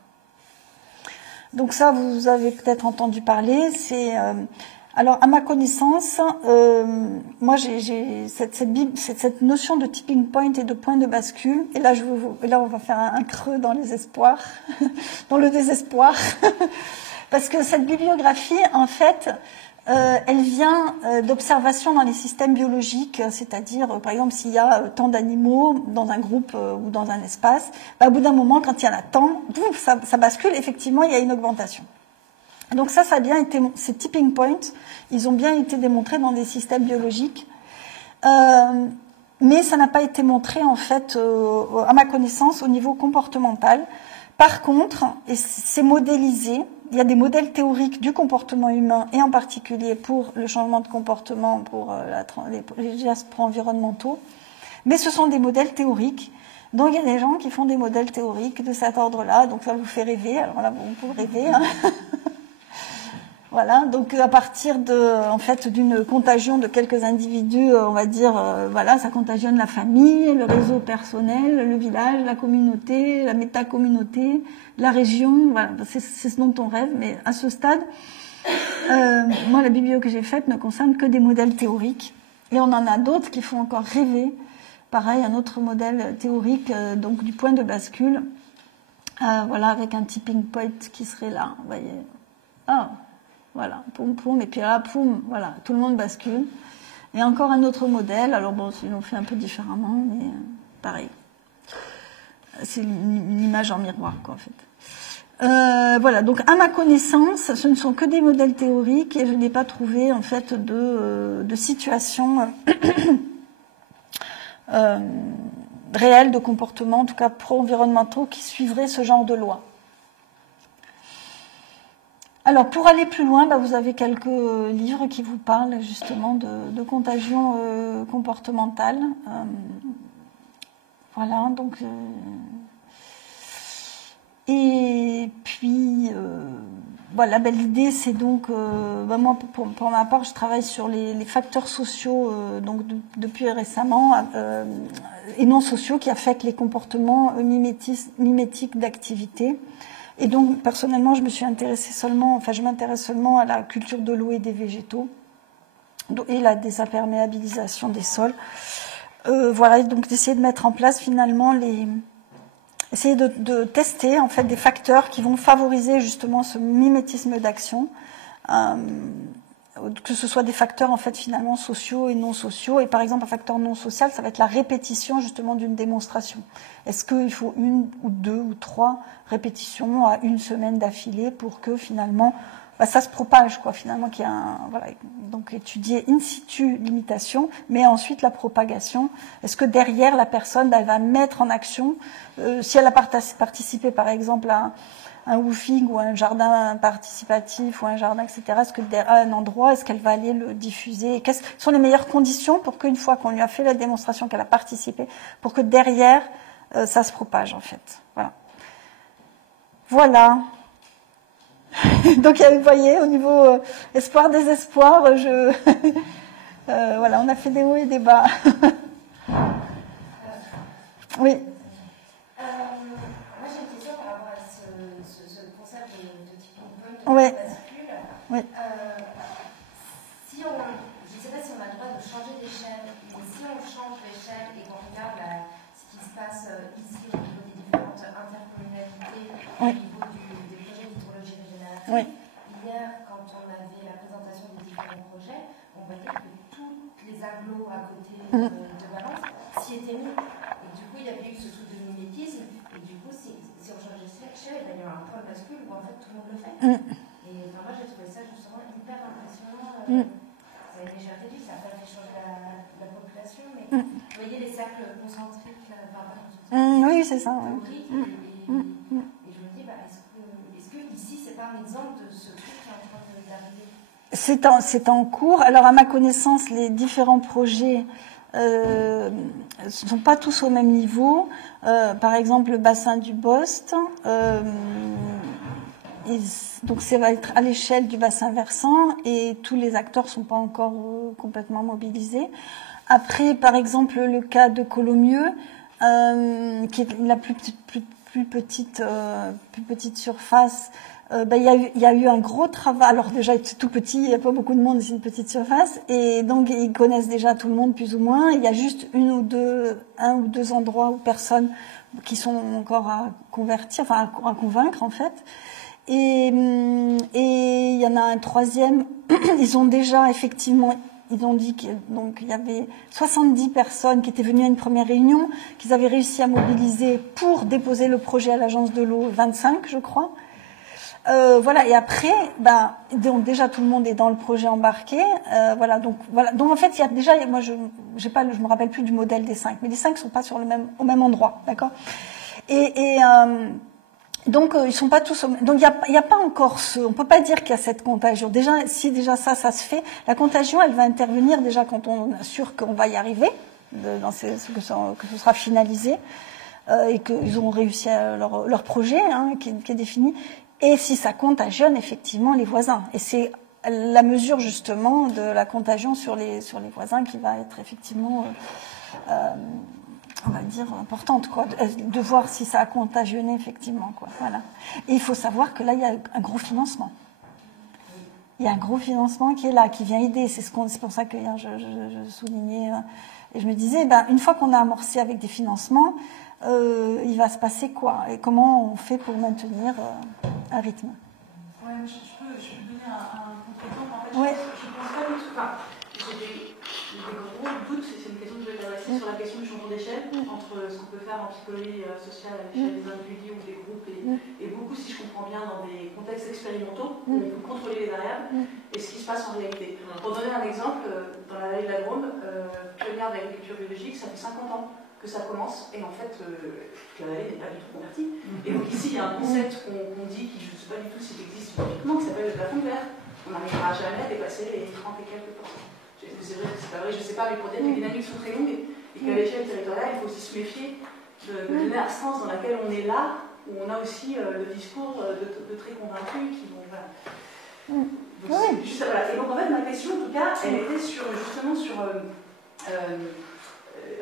Donc ça, vous avez peut-être entendu parler. Alors à ma connaissance, moi j'ai cette notion de tipping point et de point de bascule. Et là, on va faire un creux dans les espoirs, dans le désespoir, parce que cette bibliographie, en fait, elle vient d'observations dans les systèmes biologiques, c'est-à-dire, par exemple, s'il y a tant d'animaux dans un groupe ou dans un espace, au bout d'un moment, quand il y en a tant, ça bascule, effectivement, il y a une augmentation. Donc ça a bien été, ces tipping points, ils ont bien été démontrés dans des systèmes biologiques, mais ça n'a pas été montré, en fait, à ma connaissance, au niveau comportemental. Par contre, et c'est modélisé, il y a des modèles théoriques du comportement humain, et en particulier pour le changement de comportement, pour les gestes pro-environnementaux, mais ce sont des modèles théoriques. Donc il y a des gens qui font des modèles théoriques de cet ordre-là, donc ça vous fait rêver. Alors là, on peut rêver. Hein. Voilà, donc à partir d'une contagion de quelques individus, on va dire, ça contagione la famille, le réseau personnel, le village, la communauté, la métacommunauté, la région. Voilà, c'est ce dont on rêve. Mais à ce stade, moi, la biblio que j'ai faite ne concerne que des modèles théoriques, et on en a d'autres qui font encore rêver. Pareil, un autre modèle théorique, donc du point de bascule, avec un tipping point qui serait là. Vous voyez. Voilà, poum poum, et puis là, poum, voilà, tout le monde bascule. Et encore un autre modèle, alors bon, ils l'ont fait un peu différemment, mais pareil. C'est une image en miroir, quoi, en fait. Donc à ma connaissance, ce ne sont que des modèles théoriques, et je n'ai pas trouvé, en fait, de situation réelle de comportement, en tout cas pro-environnementaux, qui suivraient ce genre de loi. Alors, pour aller plus loin, vous avez quelques livres qui vous parlent justement de contagion comportementale. Donc... et puis, l'idée, c'est donc... moi, pour ma part, je travaille sur les facteurs sociaux, depuis récemment, et non sociaux, qui affectent les comportements mimétiques d'activité. Et donc, personnellement, je m'intéresse seulement à la culture de l'eau et des végétaux et la désimperméabilisation des sols. Et donc d'essayer de mettre en place finalement essayer de tester en fait des facteurs qui vont favoriser justement ce mimétisme d'action, que ce soit des facteurs en fait finalement sociaux et non sociaux. Et par exemple, un facteur non social, ça va être la répétition justement d'une démonstration. Est-ce qu'il faut 1 ou 2 ou 3 répétitions à une semaine d'affilée pour que finalement ça se propage, quoi, finalement, qu'il y a donc étudier in situ l'imitation, mais ensuite la propagation. Est-ce que derrière la personne, elle va mettre en action, si elle a participé par exemple à un woofing ou un jardin participatif ou un jardin, etc., est-ce que derrière un endroit, est-ce qu'elle va aller le diffuser? Quelles sont les meilleures conditions pour qu'une fois qu'on lui a fait la démonstration, qu'elle a participé, pour que derrière, ça se propage, en fait. Voilà. Donc, vous voyez, au niveau espoir, désespoir, on a fait des hauts et des bas. Oui. Moi, j'ai une question par rapport à ce concept de tipping point, de bascule. Oui. Je ne sais pas si on a le droit de changer d'échelle, mais si on change d'échelle hier, quand on avait la présentation des différents projets, on voyait que toutes les agglos à côté de Valence s'y étaient mis. Et du coup, il y avait eu ce truc de mimétisme. Et du coup, si on change d'échelle, il va y avoir un point de bascule où en fait tout le monde le fait. Et enfin, moi, j'ai trouvé ça justement hyper impressionnant. Ça a une légèreté, ça n'a pas fait changer la population, mais vous voyez les cercles concentriques par rapport à oui, c'est ça. Et je me dis, est-ce que ici, c'est pas un exemple de ce truc qui est en train d'arriver? C'est en cours. Alors, à ma connaissance, les différents projets ne sont pas tous au même niveau. Par exemple, le bassin du Bost, donc ça va être à l'échelle du bassin versant et tous les acteurs ne sont pas encore complètement mobilisés. Après, par exemple, le cas de Colomieux, qui est la plus petite surface, il y a eu un gros travail. Alors déjà, c'est tout petit, il n'y a pas beaucoup de monde, c'est une petite surface. Et donc, ils connaissent déjà tout le monde, plus ou moins. Il y a juste un ou deux endroits où personnes qui sont encore à convertir, enfin à convaincre, en fait. Et il y en a un troisième. Ils ont déjà, effectivement, ils ont dit qu'il y avait 70 personnes qui étaient venues à une première réunion, qu'ils avaient réussi à mobiliser pour déposer le projet à l'agence de l'eau, 25, je crois. Voilà, et après, donc déjà tout le monde est dans le projet embarqué. Voilà. Donc en fait, il y a déjà, moi je me rappelle plus du modèle des 5, mais les 5 sont pas au même endroit, d'accord. Donc ils sont pas tous donc il y a pas encore on peut pas dire qu'il y a cette contagion. Déjà si ça se fait, la contagion elle va intervenir déjà quand on est sûr qu'on va y arriver, que ce sera finalisé et qu'ils auront réussi à leur projet qui est défini. Et si ça contagionne effectivement les voisins. Et c'est la mesure justement de la contagion sur les voisins qui va être effectivement on va dire importante, quoi, de voir si ça a contagionné effectivement, quoi. Voilà. Et il faut savoir que là, il y a un gros financement. Il y a un gros financement qui est là, qui vient aider. C'est pour ça que hier je soulignais et je me disais, une fois qu'on a amorcé avec des financements, il va se passer quoi et comment on fait pour maintenir un rythme. Ouais, je peux donner un contre-exemple. En fait, ouais. Je pense pas du tout. Enfin, j'ai des gros doutes, c'est une question que je vais t'adresser sur la question du changement d'échelle entre ce qu'on peut faire en psychologie sociale à l'échelle des individus ou des groupes et beaucoup, si je comprends bien, dans des contextes expérimentaux où on peut contrôler les variables et ce qui se passe en réalité. Pour donner un exemple, dans la vallée de la Drôme, pionnière de l'agriculture biologique, ça fait 50 ans que ça commence et en fait la vallée n'est pas du tout convertie. Et donc ici il y a un concept qu'on dit qui je ne sais pas du tout s'il existe scientifiquement qui s'appelle le plafond de verre. On n'arrivera jamais à dépasser les 30 et quelques pourcents. Est-ce que c'est vrai, c'est pas vrai, je ne sais pas, mais pour dire que les dynamiques sont très longues et qu'à l'échelle territoriale il faut aussi se méfier de donner l'instance dans laquelle on est là où on a aussi le discours de très convaincus qui vont voilà. Donc, juste, voilà. Et donc en fait ma question en tout cas elle était justement sur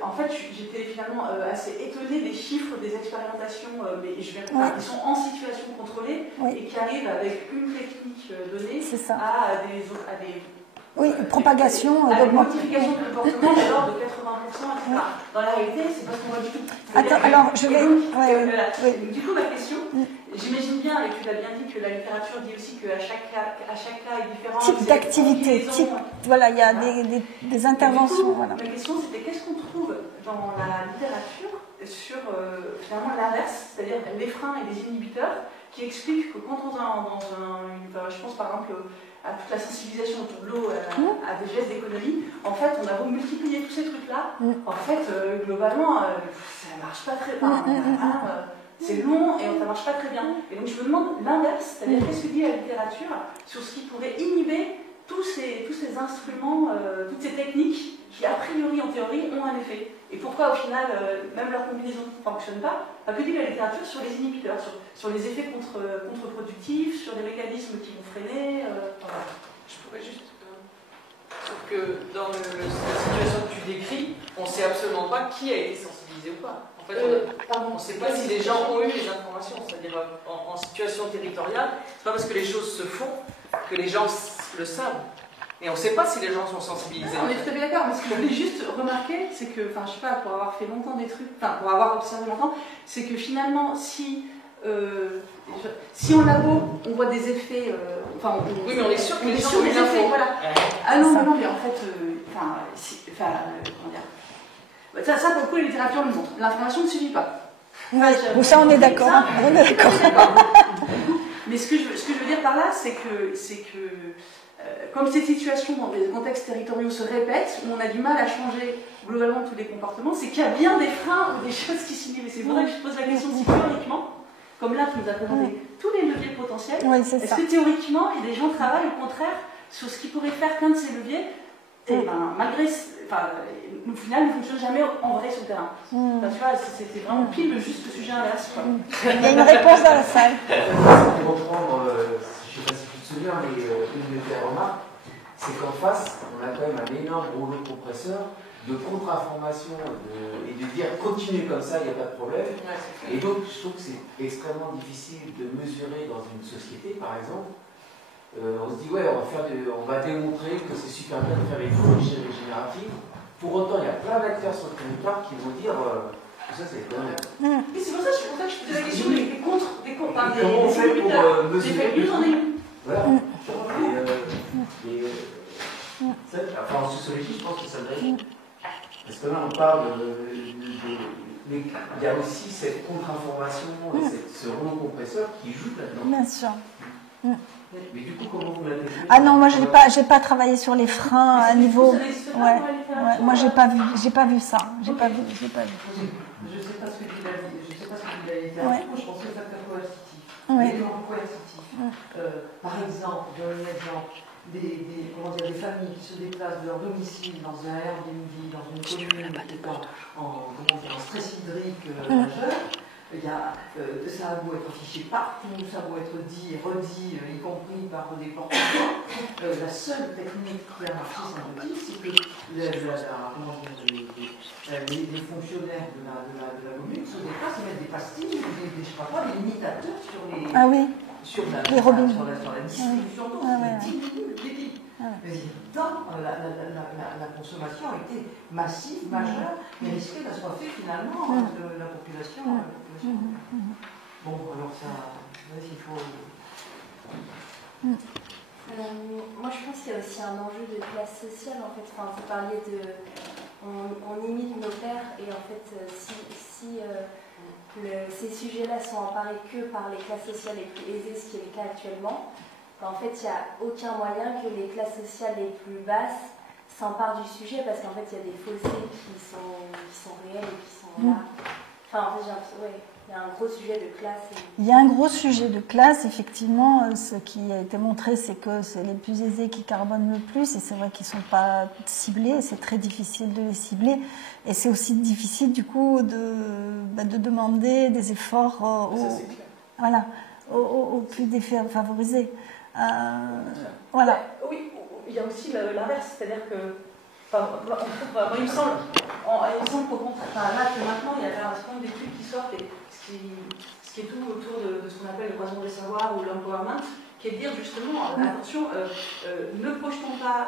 en fait, j'étais finalement assez étonnée des chiffres des expérimentations, mais je vais qui sont en situation contrôlée et qui arrivent avec une technique donnée à des propagation à une modification de comportement de l'ordre de 80%, etc. Dans la réalité, c'est pas ce qu'on voit du tout. Attends, alors je vais. Du coup, ma question, j'imagine bien, et tu l'as bien dit, que la littérature dit aussi qu'à chaque cas est différent. Type d'activité, voilà, il y a des interventions. Coup, voilà. Ma question, c'était qu'est-ce qu'on trouve dans la littérature sur finalement l'inverse, c'est-à-dire les freins et les inhibiteurs, qui expliquent que quand on est je pense par exemple à toute la sensibilisation autour de l'eau, à des gestes d'économie, en fait, on a beau multiplier tous ces trucs-là, en fait, globalement, ça ne marche pas très bien. C'est long et ça ne marche pas très bien. Et donc, je me demande l'inverse, c'est-à-dire qu'est-ce que dit la littérature sur ce qui pourrait inhiber tous ces instruments, toutes ces techniques qui, a priori, en théorie, ont un effet. Et pourquoi, au final, même leur combinaison ne fonctionne pas. Que dit la littérature sur les inhibiteurs, sur les effets contre-productifs, sur les mécanismes qui vont freiner voilà. Je pourrais juste... Sauf que dans la situation que tu décris, on ne sait absolument pas qui a été sensibilisé ou pas. En fait, on ne sait pas si les gens ont eu les informations. C'est-à-dire, en situation territoriale, c'est pas parce que les choses se font que les gens le savent. Et on ne sait pas si les gens sont sensibilisés. On est tout à fait d'accord, mais ce que je voulais juste remarquer, c'est que, je sais pas, pour avoir fait longtemps des trucs, pour avoir observé longtemps, c'est que finalement, si si en labo, on voit des effets... oui, mais on est sûr que les gens ont des effets, voilà. Ah non, mais en fait... comment dire, ça, pour le coup, les littératures le montrent. L'information ne suffit pas. Oui, ça, on est d'accord. On est d'accord. Mais ce que je veux dire par là, c'est que comme ces situations dans des contextes territoriaux se répètent, où on a du mal à changer globalement tous les comportements, c'est qu'il y a bien des freins ou des choses qui s'inhibent. Et c'est pour ça que je pose la question si théoriquement, comme là, tu nous as présenté tous les leviers potentiels, est-ce que théoriquement, des gens travaillent au contraire sur ce qui pourrait faire qu'un de ces leviers, et malgré... au final, ne fonctionne jamais en vrai sur le terrain. Tu vois, c'était vraiment pile juste le sujet inverse. Il y a une réponse dans la salle. Pour reprendre, je ne sais pas si tu te souviens, mais une de tes remarques, c'est qu'en face, on a quand même un énorme rouleau compresseur de contre-information et de dire continuez comme ça, il n'y a pas de problème. Et donc, je trouve que c'est extrêmement difficile de mesurer dans une société, par exemple. On se dit, ouais, on va démontrer que c'est super bien de faire l'écologie régénérative. Pour autant, il y a plein d'acteurs sur le territoire qui vont dire ça, c'est quand même. Et c'est pour ça que je posais la question des contre, comment on fait pour mesurer des en est. Voilà. En sociologie, je pense que ça devrait. Parce que là, on parle mais il y a aussi cette contre-information, ce rouleau compresseur qui joue là-dedans. Bien sûr. Mais du coup, comment vous l'avez fait? Ah non, moi j'ai pas travaillé sur les freins à niveau. Moi j'ai pas vu ça. J'ai pas vu. Je sais pas ce que tu l'as dit. Je sais pas ce que tu l'as dit. Moi, je pense que le facteur coercitif. L'élément coercitif. Par exemple, je donne un exemple. Des familles qui se déplacent de leur domicile dans un Airbnb, dans une commune qui est en stress hydrique majeur. Ça a beau être affiché partout, ça a beau être dit et redit, y compris par des porte-voix. La seule technique qui a marché, semble-t-il, c'est que les fonctionnaires de la commune se déplacent et mettent des pastilles, des limitateurs sur les. Ah oui. Sur la distribution d'eau, dans la consommation a été massive, majeure, mais risquait d'assoiffer finalement la population. Bon, alors ça, il faut... Moi, je pense qu'il y a aussi un enjeu de classe sociale, en fait. Enfin, vous parliez de... On imite nos pères, et en fait, si ces sujets-là sont emparés que par les classes sociales les plus aisées, ce qui est le cas actuellement, en fait, il n'y a aucun moyen que les classes sociales les plus basses s'emparent du sujet, parce qu'en fait, il y a des fossés qui sont réels et qui sont là. Enfin, en fait, il y a un gros sujet de classe. Il y a un gros sujet de classe, effectivement. Ce qui a été montré, c'est que c'est les plus aisés qui carbonent le plus, et c'est vrai qu'ils ne sont pas ciblés, c'est très difficile de les cibler. Et c'est aussi difficile, du coup, de demander des efforts aux plus défavorisés. Voilà. Oui, il y a aussi l'inverse, c'est-à-dire que il me semble qu'au contraire, là que maintenant il y a un certain nombre d'études qui sortent, et ce qui est tout autour de ce qu'on appelle le croisement des savoirs ou l'empowerment, qui est de dire justement, attention, ne projetons pas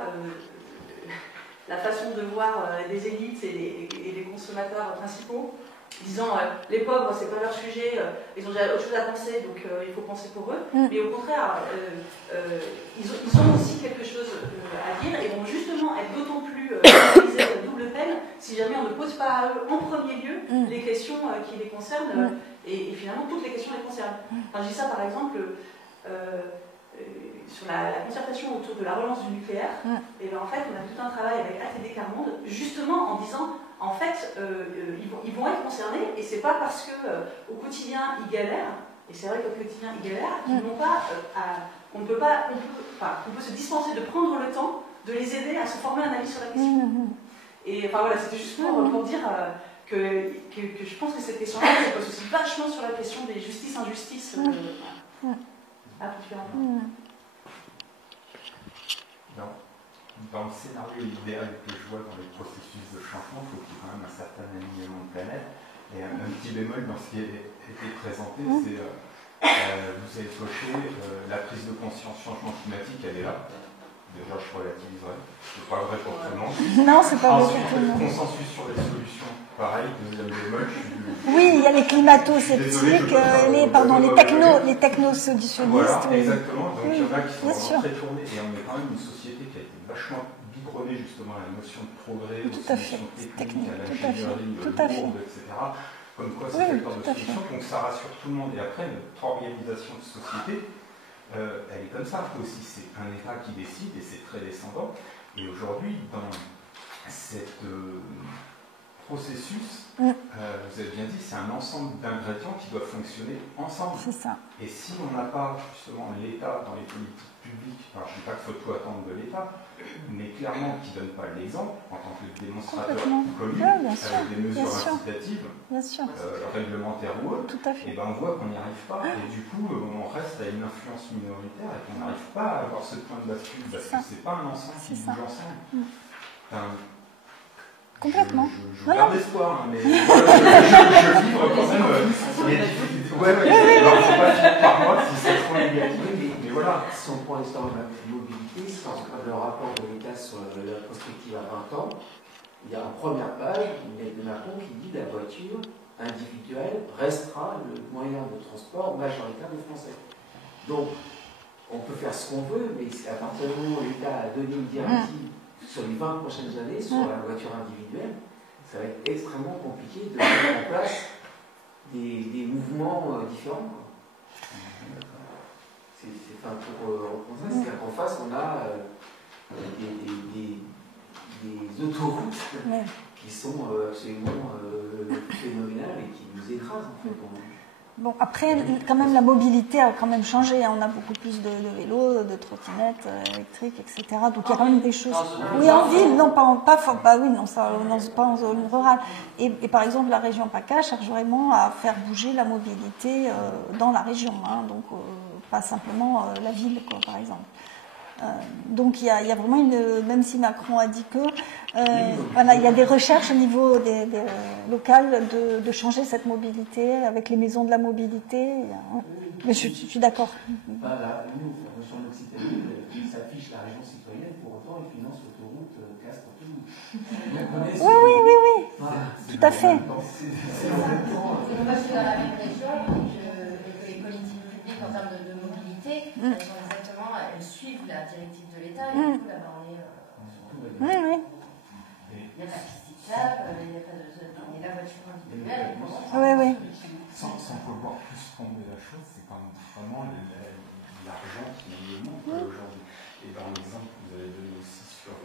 la façon de voir des élites et des consommateurs principaux, disant les pauvres c'est pas leur sujet, ils ont déjà autre chose à penser, donc il faut penser pour eux, mais au contraire ils ont aussi quelque chose à dire et vont justement être d'autant plus utilisés de double peine si jamais on ne pose pas à eux en premier lieu les questions qui les concernent et finalement toutes les questions les concernent. Enfin, je dis ça par exemple sur la concertation autour de la relance du nucléaire, et bien en fait on a tout un travail avec ATD Carmonde justement en disant en fait ils vont être concernés et c'est pas parce que au quotidien ils galèrent, et c'est vrai qu'au quotidien ils galèrent, qu'ils n'ont pas on peut se dispenser de prendre le temps de les aider à se former un avis sur la question. Et enfin voilà, c'était juste pour dire que je pense que cette question-là se pose aussi vachement sur la question des justices-injustices particulièrement. Dans le scénario idéal que je vois dans les processus de changement, il faut qu'il y ait quand même un certain alignement de planète. Et un petit bémol dans ce qui a été présenté, c'est vous avez coché la prise de conscience changement climatique, elle est là. Déjà, je relativiserai. C'est pas vrai pour tout le monde. Non, c'est pas vrai Ensuite, pour tout le monde. consensus sur les solutions. Pareil, deuxième bémol. Oui, il y a les climato-sceptiques, les techno-solutionnistes. Voilà, oui. exactement. Donc, il y en a qui sont bien vraiment sûr. très tournés. Et on est quand même une société qui a été vachement biberonnée justement à la notion de progrès, aux Tout à fait. solutions techniques, à Tout à fait. l'ingénierie Tout à fait. lourde, etc. Comme quoi, c'est Oui, facteur de tout à fait. solution. Donc, ça rassure tout le monde. Et après, notre organisation de société, elle est comme ça. Aussi, c'est un État qui décide et c'est très descendant. Et aujourd'hui, dans cette processus, vous avez bien dit, c'est un ensemble d'ingrédients qui doivent fonctionner ensemble. C'est ça. Et si on n'a pas justement l'État dans les politiques publiques, alors je ne dis pas qu'il faut tout attendre de l'État, mais clairement qui ne donne pas l'exemple en tant que démonstrateur connu, avec des mesures incitatives, réglementaires ou autres, et ben on voit qu'on n'y arrive pas. Et du coup, on reste à une influence minoritaire et qu'on n'arrive pas à avoir ce point de bascule, parce que ce n'est pas un ensemble qui bouge ensemble. Complètement. Je garde espoir, mais je vivre quand même les difficultés. Oui. Alors, il ne faut pas finir par moi si c'est trop négatif. Mais voilà. Si on prend l'histoire de la mobilité, si on regarde le rapport de l'État sur la prospective à 20 ans, il y a en première page une lettre de Macron qui dit que la voiture individuelle restera le moyen de transport majoritaire des Français. Donc, on peut faire ce qu'on veut, mais à partir du moment où l'État a donné une directive sur les 20 prochaines années, sur la voiture individuelle, ça va être extrêmement compliqué de mettre en place des mouvements différents. Pour reprendre ça, c'est-à-dire qu'en face, on a des autoroutes qui sont absolument phénoménales et qui nous écrasent, en fait. Bon, après, quand même, la mobilité a quand même changé. On a beaucoup plus de vélos, de trottinettes électriques, etc. Donc, il y a quand même des choses. Oui, en ville, non, pas en zone rurale. Et par exemple, la région PACA cherche vraiment à faire bouger la mobilité dans la région. Donc, pas simplement la ville, quoi, par exemple. Donc il y a vraiment même si Macron a dit que il y a des recherches au niveau des locales de changer cette mobilité avec les maisons de la mobilité. Mais je suis d'accord. Nous, sur l'Occitanie, il s'affiche la région citoyenne, pour autant il finance l'autoroute Castres-Toulouse. Oui. Tout à fait. C'est dommage que dans la même région, que les politiques publiques en termes de mobilité, elles sont exactement, elles suivent la directive de l'État, et du coup là-bas on est. Il n'y a pas de piste cyclable, il n'y a pas de la voiture individuelle. Oui. Sans pouvoir plus tomber la chose, c'est quand même vraiment l'argent qui est le manque aujourd'hui. Et dans l'exemple que vous avez donné aussi sur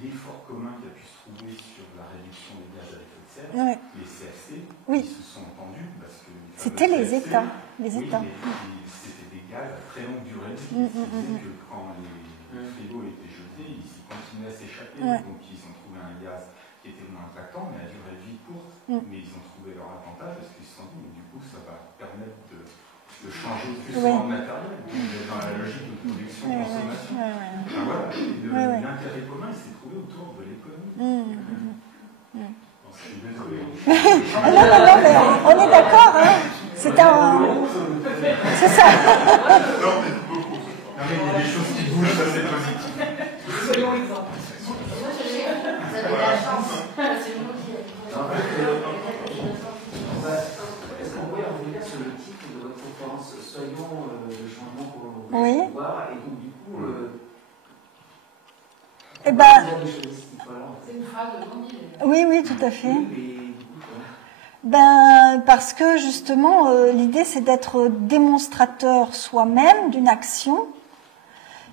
l'effort commun qui a pu se trouver sur la réduction des gaz à effet de serre, les CFC, qui se sont entendus parce que c'était les États. C'était des gaz à très longue durée qui faisaient que quand les frigos étaient jetés, ils continuaient à s'échapper. Donc ils ont trouvé un gaz qui était moins impactant, mais à durée de vie courte. Mais ils ont trouvé leur avantage parce qu'ils se sont dit, mais du coup, ça va permettre de changer plus souvent de matériel, dans la logique de production-consommation. Voilà, l'intérêt commun, il s'est trouvé autour de l'économie. Je suis désolé. Non, mais on est d'accord. C'est ça. Non, mais beaucoup. Il y a des choses qui bougent, ça c'est positif. Soyons exemples. Vous avez de la chance. C'est vous qui Est-ce qu'on pourrait revenir sur le titre de votre conférence Soyons le changement pour le pouvoir, et donc du coup, c'est une phrase de Gandhi. Oui, tout à fait. Parce que justement, l'idée c'est d'être démonstrateur soi-même d'une action,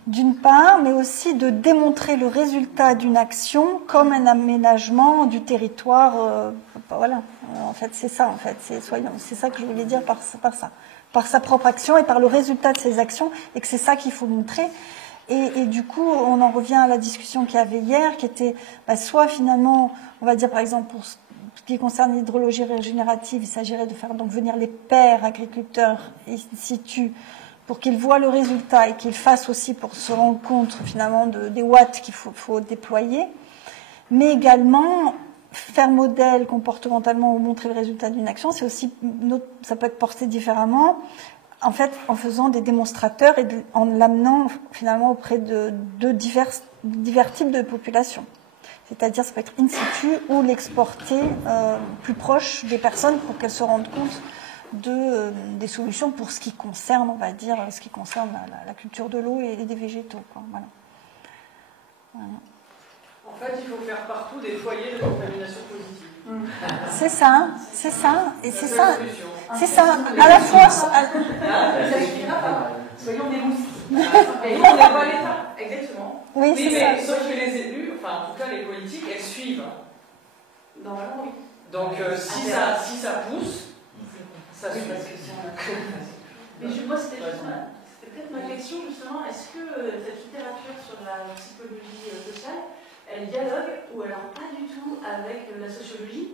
d'une part, mais aussi de démontrer le résultat d'une action comme un aménagement du territoire. Voilà, en fait, c'est ça, en fait, c'est ça que je voulais dire par ça, par sa propre action et par le résultat de ses actions, et que c'est ça qu'il faut montrer. Et du coup, on en revient à la discussion qu'il y avait hier, qui était soit finalement, on va dire par exemple pour ce qui concerne l'hydrologie régénérative, il s'agirait de faire donc venir les pairs agriculteurs in situ pour qu'ils voient le résultat et qu'ils fassent aussi pour se rendre compte finalement des watts qu'il faut déployer, mais également faire modèle comportementalement ou montrer le résultat d'une action, c'est aussi, ça peut être porté différemment, en fait, en faisant des démonstrateurs et en l'amenant finalement auprès de divers types de populations. C'est-à-dire, ça peut être in situ ou l'exporter plus proche des personnes pour qu'elles se rendent compte des solutions pour ce qui concerne, on va dire, ce qui concerne la culture de l'eau et des végétaux, quoi. Voilà. Voilà. En fait, il faut faire partout des foyers de contamination positive. C'est ça, c'est ça, et c'est ça, c'est ça. À la fois, soyons des mousses. Et nous, on n'est pas l'État, exactement. oui, c'est ça. Sauf que les élus, enfin en tout cas les politiques, elles suivent. Normalement, oui. Donc si ça pousse, ça suit. Mais moi, c'était peut-être ma question justement. Est-ce que cette littérature sur la psychologie sociale, elle dialogue ou alors pas du tout avec la sociologie,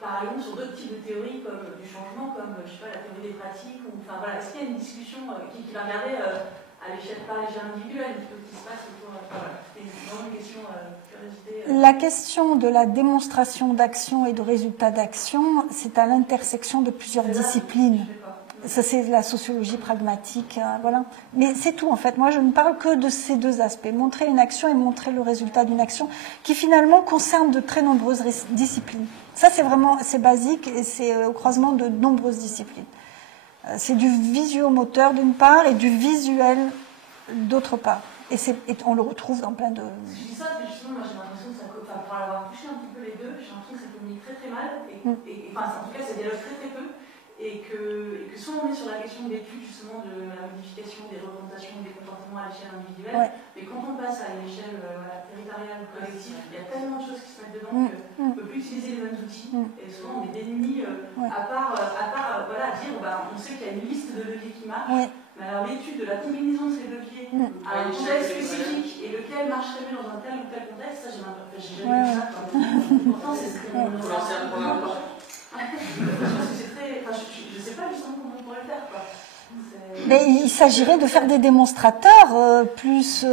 par exemple sur d'autres types de théories comme du changement, comme je sais pas, la théorie des pratiques, ou enfin voilà, est-ce qu'il y a une discussion qui va regarder à l'échelle individuelle un petit peu ce qui se passe autour voilà, c'est vraiment une question curiosité. La question de la démonstration d'action et de résultats d'action, c'est à l'intersection de plusieurs disciplines. Ça, c'est la sociologie pragmatique, voilà. Mais c'est tout, en fait. Moi, je ne parle que de ces deux aspects. Montrer une action et montrer le résultat d'une action qui, finalement, concerne de très nombreuses disciplines. Ça, c'est basique et c'est au croisement de nombreuses disciplines. C'est du visuomoteur, d'une part, et du visuel, d'autre part. Et on le retrouve dans plein de... Je dis ça, mais justement, moi, j'ai l'impression que ça... Enfin, pour avoir touché un petit peu les deux, j'ai l'impression que ça communique très très mal. Enfin, en tout cas, ça dialogue très très peu. Et que soit on est sur la question d'études justement de la modification des représentations des comportements à l'échelle individuelle, mais quand on passe à l'échelle territoriale, collective, il y a tellement de choses qui se mettent dedans qu'on ne peut plus utiliser les mêmes outils. Et souvent on est démunis, à part voilà, dire on sait qu'il y a une liste de leviers qui marchent, mais alors l'étude de la combinaison de ces leviers à un contexte spécifique et lequel marcherait mieux dans un tel ou tel contexte, ça j'ai jamais vu ça. Pourtant c'est ce qu'on lancer un programme. Je ne sais pas justement comment on pourrait le faire, quoi. Mais il s'agirait de faire des démonstrateurs plus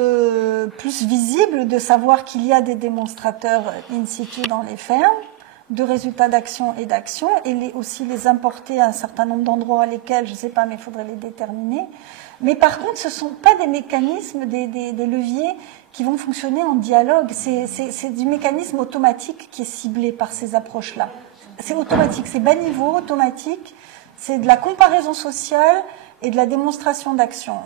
visibles, de savoir qu'il y a des démonstrateurs in situ dans les fermes, de résultats d'action et d'action, et aussi les importer à un certain nombre d'endroits à lesquels, je ne sais pas, mais il faudrait les déterminer. Mais par contre, ce ne sont pas des mécanismes, des leviers qui vont fonctionner en dialogue. C'est du mécanisme automatique qui est ciblé par ces approches-là. C'est automatique, c'est bas niveau, automatique, c'est de la comparaison sociale et de la démonstration d'action.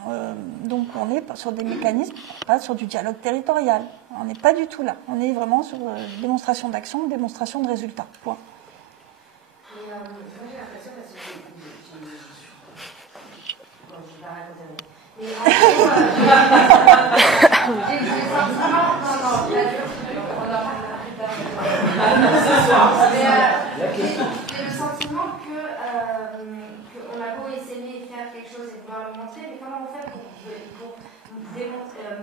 Donc on est sur des mécanismes, pas sur du dialogue territorial. On n'est pas du tout là. On est vraiment sur démonstration d'action, démonstration de résultats. Point. Mais moi j'ai l'impression, parce que bon, je vais pas raconter, mais en gros, j'ai le sentiment, non, j'ai le sentiment qu'on a beau essayer de faire quelque chose et de pouvoir le montrer, mais comment on fait pour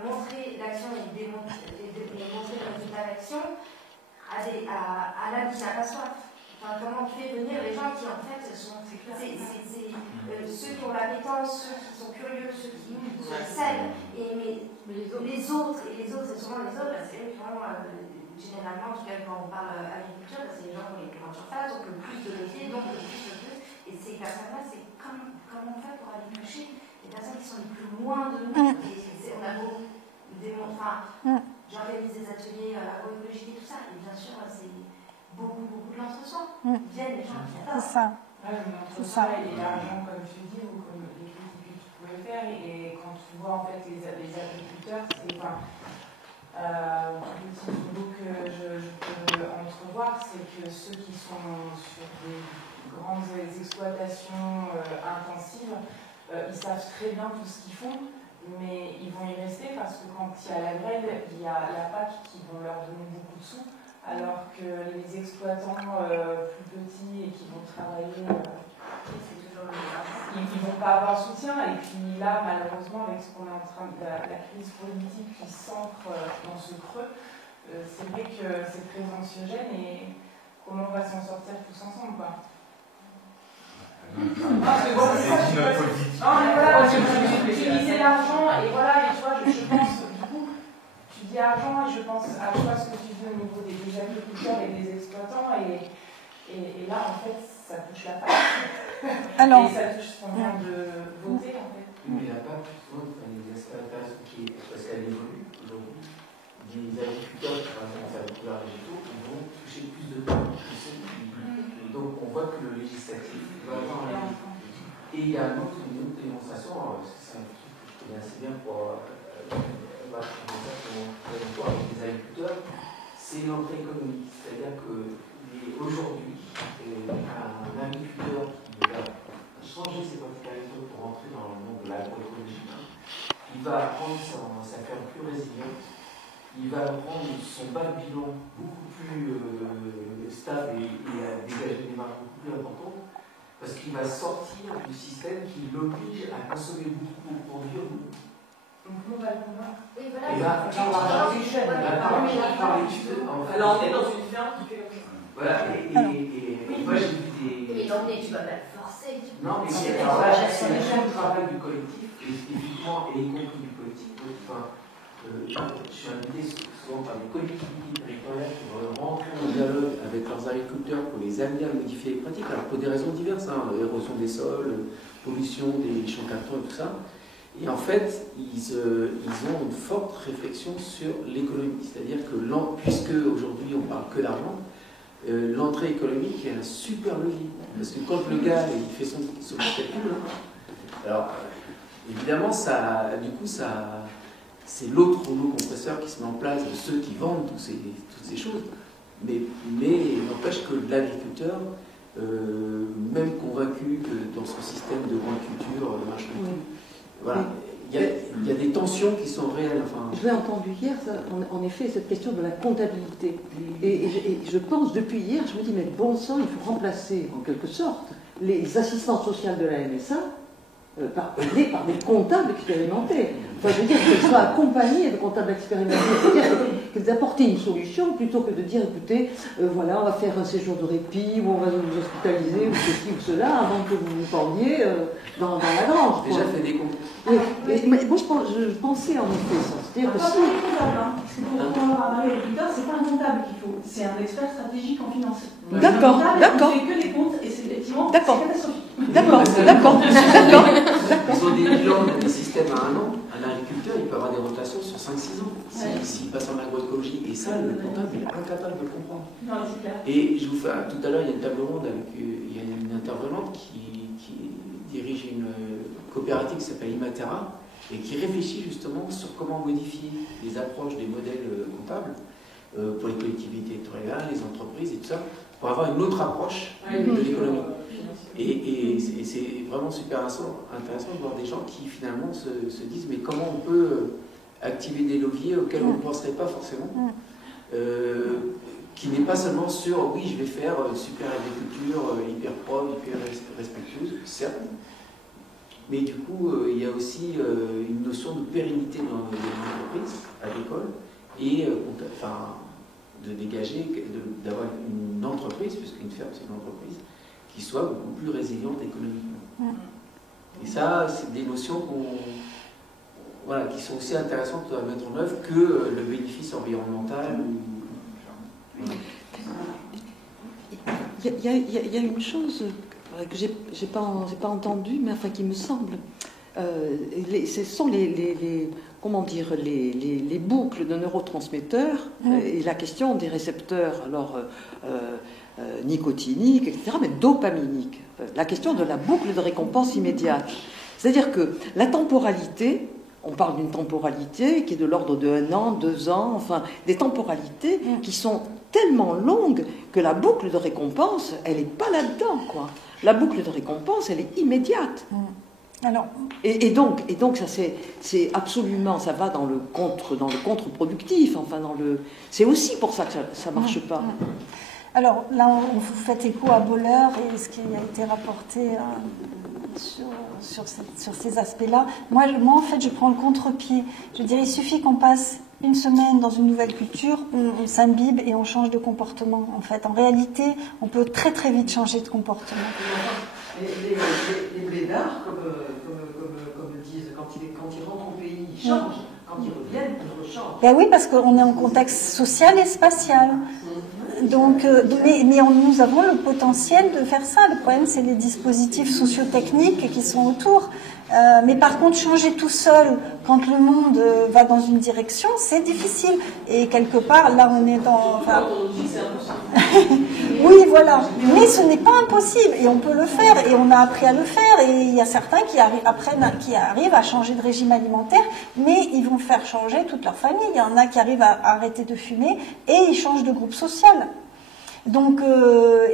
montrer l'action et montrer le résultat d'action à l'âme qui n'a pas soif? Enfin, comment on fait venir les gens qui en fait sont ceux qui ont l'appétence, ceux qui sont curieux, ceux qui s'aiment, mais les autres, et souvent les autres, c'est eux qui ont généralement, en tout cas quand on parle agriculture, c'est les gens qui ont les plus grandes surfaces, donc le plus de leviers, donc le plus. Et ces personnes-là, c'est comment on fait pour aller toucher les personnes qui sont les plus loin de nous. On a beau j'organise des ateliers agroécologiques et tout ça, et bien sûr, c'est beaucoup de l'entre-soi. Viennent les gens qui adorent. C'est ça. L'entre-soi et l'argent, comme tu dis, ou comme les critiques que tu pouvais faire, et quand tu vois en fait les agriculteurs, c'est l'outil boulot que je peux entrevoir, c'est que ceux qui sont sur des grandes exploitations intensives, ils savent très bien tout ce qu'ils font, mais ils vont y rester parce que quand il y a la grêle, il y a la PAC qui vont leur donner beaucoup de sous, alors que les exploitants plus petits et qui vont travailler, ils ne vont pas avoir soutien. Et puis là, malheureusement, avec ce qu'on est en train de la crise politique qui s'ancre dans ce creux, c'est vrai que c'est très anxiogène et comment on va s'en sortir tous ensemble, quoi. Tu disais l'argent et voilà, et tu vois, je pense, du coup, tu dis argent et je pense à toi ce que tu dis au niveau des agriculteurs et des exploitants et là, en fait, ça touche la PAC. Alors, et ça touche son moyen de voter en fait. Mais il n'y a pas plus des aspects intéressants parce qu'elle évolue aujourd'hui. Des agriculteurs qui, par exemple, faire des couleurs végétaux, vont toucher plus de temps que ceux qui. Donc on voit que le législatif va avoir un. Et il y a une autre démonstration, c'est un truc que je connais assez bien pour avec les agriculteurs, c'est l'entrée économique. C'est-à-dire qu'aujourd'hui, un agriculteur qui va changer ses pratiques agricoles pour rentrer dans le monde de l'agroécologie, il va rendre sa ferme plus résiliente, il va rendre son bas de bilan beaucoup plus stable et dégager des marges beaucoup plus importantes, parce qu'il va sortir du système qui l'oblige à consommer beaucoup pour produire beaucoup. Donc on va le convaincre. Oui, voilà. Et là, on est dans une ferme qui fait comme ça. Voilà, et moi j'ai vu des. Mais l'emmener, tu vas pas le forcer. Non, mais c'est le travail du collectif, et typiquement, et y compris du politique. Enfin, je suis invité souvent par des collectivités territoriales qui vont rentrer en dialogue avec leurs agriculteurs pour les amener à modifier les pratiques, alors pour des raisons diverses, érosion des sols, pollution des champs capteurs et tout ça. Et en fait, ils ont une forte réflexion sur l'économie. C'est-à-dire que, puisque aujourd'hui on parle que d'argent, l'entrée économique est un super levier. Parce que quand le gars il fait son calcul, alors évidemment, c'est l'autre rouleau compresseur qui se met en place de ceux qui vendent toutes ces choses. Mais n'empêche que l'agriculteur, même convaincu que dans son système de grande culture, machin, voilà. Il y a des tensions qui sont réelles. Enfin. Je l'ai entendu hier, en effet, cette question de la comptabilité. Et je pense, depuis hier, je me dis, mais bon sang, il faut remplacer, en quelque sorte, les assistantes sociales de la MSA par des comptables expérimentés. Enfin, je veux dire qu'elles soient accompagnées de comptables expérimentés, c'est-à-dire qu'elles apportent une solution plutôt que de dire, écoutez, voilà, on va faire un séjour de répit, ou on va vous hospitaliser, ou ceci ou cela, avant que vous vous pendiez dans la grange. Déjà fait des comptes. Oui, mais moi je pensais en effet ça. C'est-à-dire que si. Pour avoir l'agriculteur, c'est pas un comptable qu'il faut, c'est un expert stratégique en finance. D'accord, d'accord. Il fait que des comptes et c'est effectivement catastrophique. D'accord. Ils ont des bilans, des systèmes à 1 an. Un agriculteur, il peut avoir des rotations sur 5-6 ans. S'il passe en agroécologie. Et ça, le comptable, il est incapable de le comprendre. Non, c'est clair. Et je vous fais, tout à l'heure, il y a une table ronde avec il y a une intervenante qui dirige une coopérative qui s'appelle Imatera et qui réfléchit justement sur comment modifier les approches des modèles comptables pour les collectivités territoriales, les entreprises et tout ça, pour avoir une autre approche de l'économie. Et c'est vraiment super intéressant de voir des gens qui finalement se disent mais comment on peut activer des leviers auxquels on ne penserait pas forcément, qui n'est pas seulement sur oui je vais faire une super agriculture hyper propre, hyper respectueuse, certes, mais du coup il y a aussi une notion de pérennité dans les entreprises agricoles et de dégager, d'avoir une entreprise, puisqu'une ferme c'est une entreprise, qui soit beaucoup plus résiliente économiquement. Et ça, c'est des notions qui sont aussi intéressantes à mettre en œuvre que le bénéfice environnemental. Il y a une chose que j'ai pas entendue, mais enfin qui me semble. Ce sont les boucles de neurotransmetteurs et la question des récepteurs, nicotiniques, etc., mais dopaminiques. La question de la boucle de récompense immédiate. C'est-à-dire que la temporalité, on parle d'une temporalité qui est de l'ordre de 1 an, 2 ans, enfin, des temporalités qui sont tellement longues que la boucle de récompense, elle n'est pas là-dedans, quoi. La boucle de récompense, elle est immédiate. Alors, et donc ça c'est absolument, ça va dans le contre-productif, enfin c'est aussi pour ça que ça marche pas. Alors là, vous faites écho à Boller et ce qui a été rapporté sur ces aspects-là. Moi, en fait, je prends le contre-pied. Je veux dire, il suffit qu'on passe une semaine dans une nouvelle culture, on s'imbibe et on change de comportement. En fait, en réalité, on peut très très vite changer de comportement. Les blédards, comme disent, quand ils rentrent au pays, ils changent. Quand ils reviennent, ils rechangent. Ben oui, parce qu'on est en contexte social et spatial. Donc, nous avons le potentiel de faire ça. Le problème, c'est les dispositifs sociotechniques qui sont autour. Mais par contre, changer tout seul quand le monde va dans une direction, c'est difficile. Et quelque part, là, on est dans... Enfin... Oui, voilà. Mais ce n'est pas impossible. Et on peut le faire. Et on a appris à le faire. Et il y a certains qui arrivent à changer de régime alimentaire, mais ils vont faire changer toute leur famille. Il y en a qui arrivent à arrêter de fumer et ils changent de groupe social. Donc,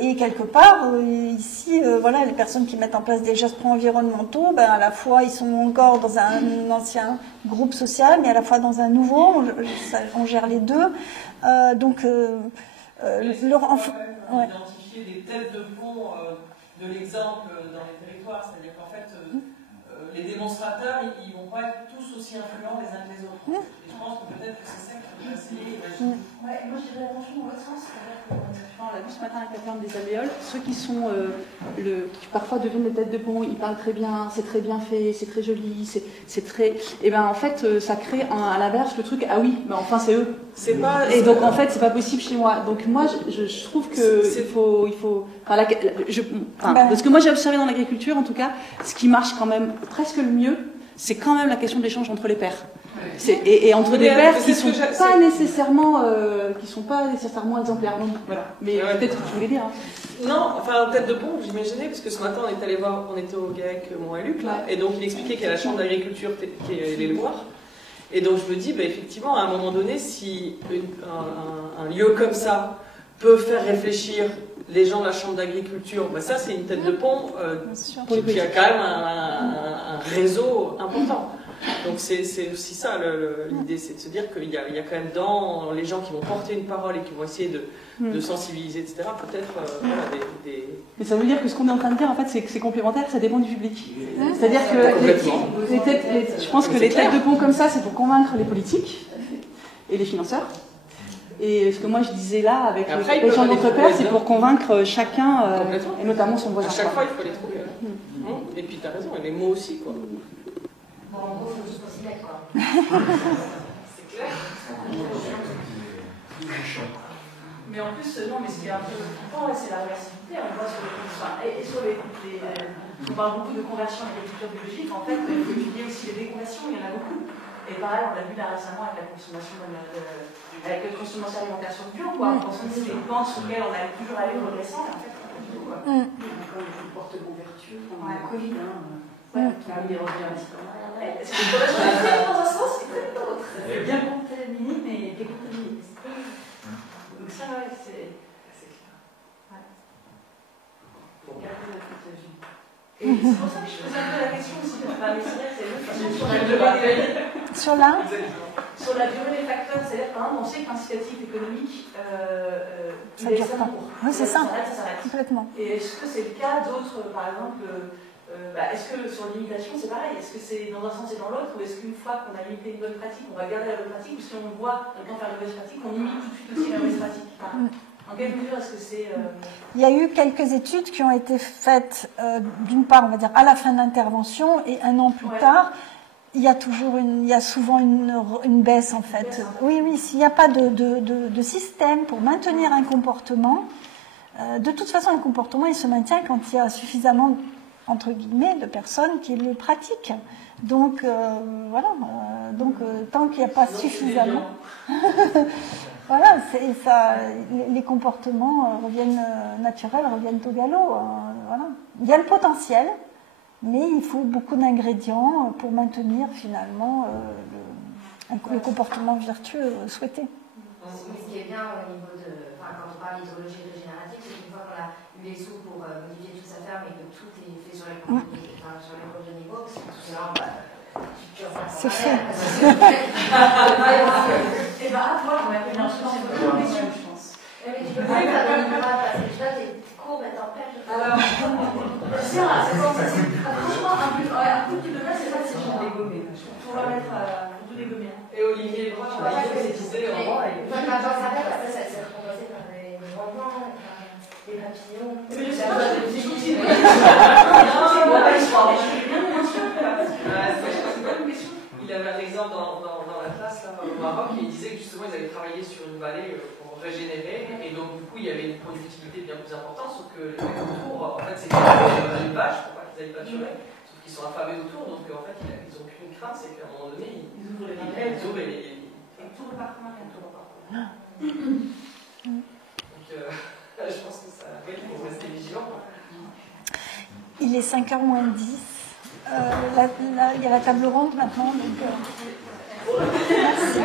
et quelque part, ici, voilà, les personnes qui mettent en place des gestes pro-environnementaux, ben, à la fois, ils sont encore dans un ancien groupe social, mais à la fois dans un nouveau, on gère les deux. Identifier des têtes de pont de l'exemple dans les territoires, c'est-à-dire qu'en fait, les démonstrateurs, ils ne vont pas être tous aussi influents les uns que les autres. Et je pense que peut-être que c'est ça qu'il faut essayer. Ouais, moi je dirais attention dans l'autre sens. On l'a vu ce matin avec la ferme des alvéoles. Ceux qui sont qui parfois deviennent des têtes de pont, ils parlent très bien, c'est très bien fait, c'est très joli, c'est très. Et ben en fait, ça crée à l'inverse le truc. Ah oui, mais enfin c'est eux. C'est pas. Et donc en fait, c'est pas possible chez moi. Donc moi, je trouve que il faut. De ce que moi j'ai observé dans l'agriculture, en tout cas, ce qui marche quand même presque le mieux, c'est quand même la question de l'échange entre les pairs. Et entre des pairs qui sont pas nécessairement exemplaires. Donc, voilà. Mais peut-être que tu voulais dire. Hein. Non, enfin tête de pont, j'imaginais, parce que ce matin on est allé voir, on était au GAEC Mont-Luc là, et donc il expliquait qu'il y a la chambre d'agriculture qui est allée le voir. Et donc je me dis, bah, effectivement, à un moment donné, si un lieu comme ça peut faire réfléchir les gens de la chambre d'agriculture, bah, ça c'est une tête de pont qui a quand même un réseau important. Donc c'est aussi ça l'idée, c'est de se dire qu'il y a quand même dans les gens qui vont porter une parole et qui vont essayer de sensibiliser, etc., peut-être voilà, des... Mais ça veut dire que ce qu'on est en train de dire, en fait, c'est que c'est complémentaire, ça dépend du public. C'est-à-dire que je pense que les têtes de pont comme ça, c'est pour convaincre les politiques et les financeurs. Et ce que moi je disais là, avec les gens d'entre-pairs, c'est pour convaincre chacun, et notamment son voisin. À chaque fois, il faut les trouver. Et puis tu as raison, et les mots aussi, quoi. Bon, en gros, il faut tous qu'on s'y mette, quoi. C'est clair. Mais en plus, non, mais ce qui est un peu flippant, c'est la réactivité. On voit sur les on parle beaucoup de conversion à l'agriculture biologique. En fait, il faut étudier aussi les déconversions, il y en a beaucoup. Et pareil, on l'a vu là récemment avec la consommation alimentaire sur le bio, quoi. On pense que c'est des pentes sur lesquelles on allait toujours aller progressant, et en fait, pas du tout, quoi. Encore les comportements vertueux, comme la Covid, qui revient un petit peu. C'est une dans un sens, c'est très dans l'autre. C'est bien contaminé, mais décontaminé. Donc ça, ouais, c'est clair. Ouais. Pour garder la vie. Et c'est pour ça que je posais un peu la question aussi. Mais c'est vrai que sur la sur la durée des facteurs, c'est-à-dire par exemple, on sait que l'incitatif économique, ça dure pas. Oui, c'est ça. Ça s'arrête. Complètement. Et est-ce que c'est le cas d'autres, par exemple, est-ce que sur l'imitation c'est pareil? Est-ce que c'est dans un sens et dans l'autre? Ou est-ce qu'une fois qu'on a imité une bonne pratique, on va garder la bonne pratique? Ou si on voit quelqu'un faire une mauvaise pratique, on imite tout de suite aussi la mauvaise pratique? En quelle mesure est-ce que c'est... Il y a eu quelques études qui ont été faites, d'une part, on va dire, à la fin d'intervention, et un an plus tard, il y a souvent une baisse, en fait. Oui, s'il n'y a pas de système pour maintenir un comportement, de toute façon, un comportement, il se maintient quand il y a suffisamment, entre guillemets, de personnes qui le pratiquent. Donc, voilà. Tant qu'il n'y a pas suffisamment... Voilà, les comportements naturels reviennent au galop. Voilà. Il y a le potentiel, mais il faut beaucoup d'ingrédients pour maintenir finalement le comportement vertueux souhaité. Ce qui est bien au niveau quand on parle d'hydrologie régénérative, c'est qu'une fois qu'on a eu les sous pour modifier toute sa ferme et que tout est fait sur les premiers niveaux, parce que tout cela, c'est fait. Et bien, à toi, on va faire une question, je pense. Mais tu peux pas faire de l'ignorance, parce que tu vois, tes cours mettent en pêche. Alors, c'est ça, franchement, un coup de degré, c'est ça, c'est genre dégommer. On va mettre tout dégommer. Et Olivier Brun, on va synthétiser en bas. Quand ça s'arrête, après, ça s'est recompensé par des rendements, des papillons. Mais je sais pas, j'ai des soucis. C'est bon, je suis bien moins sûre que la base. C'est pas une question. Il avait un exemple dans la classe, là, Maroc et ils disaient que justement ils avaient travaillé sur une vallée pour régénérer et donc du coup il y avait une productivité bien plus importante, sauf que les mecs autour, en fait c'est une vache pour pas qu'ils aillent pâturer, sauf qu'ils sont affamés autour, donc en fait ils ont qu'une crainte, c'est qu'à un moment donné ils ouvrent les tout le parcours. Donc je pense que ça il faut rester vigilant. Il est 5h moins 10. Il y a la table ronde maintenant. Donc, merci.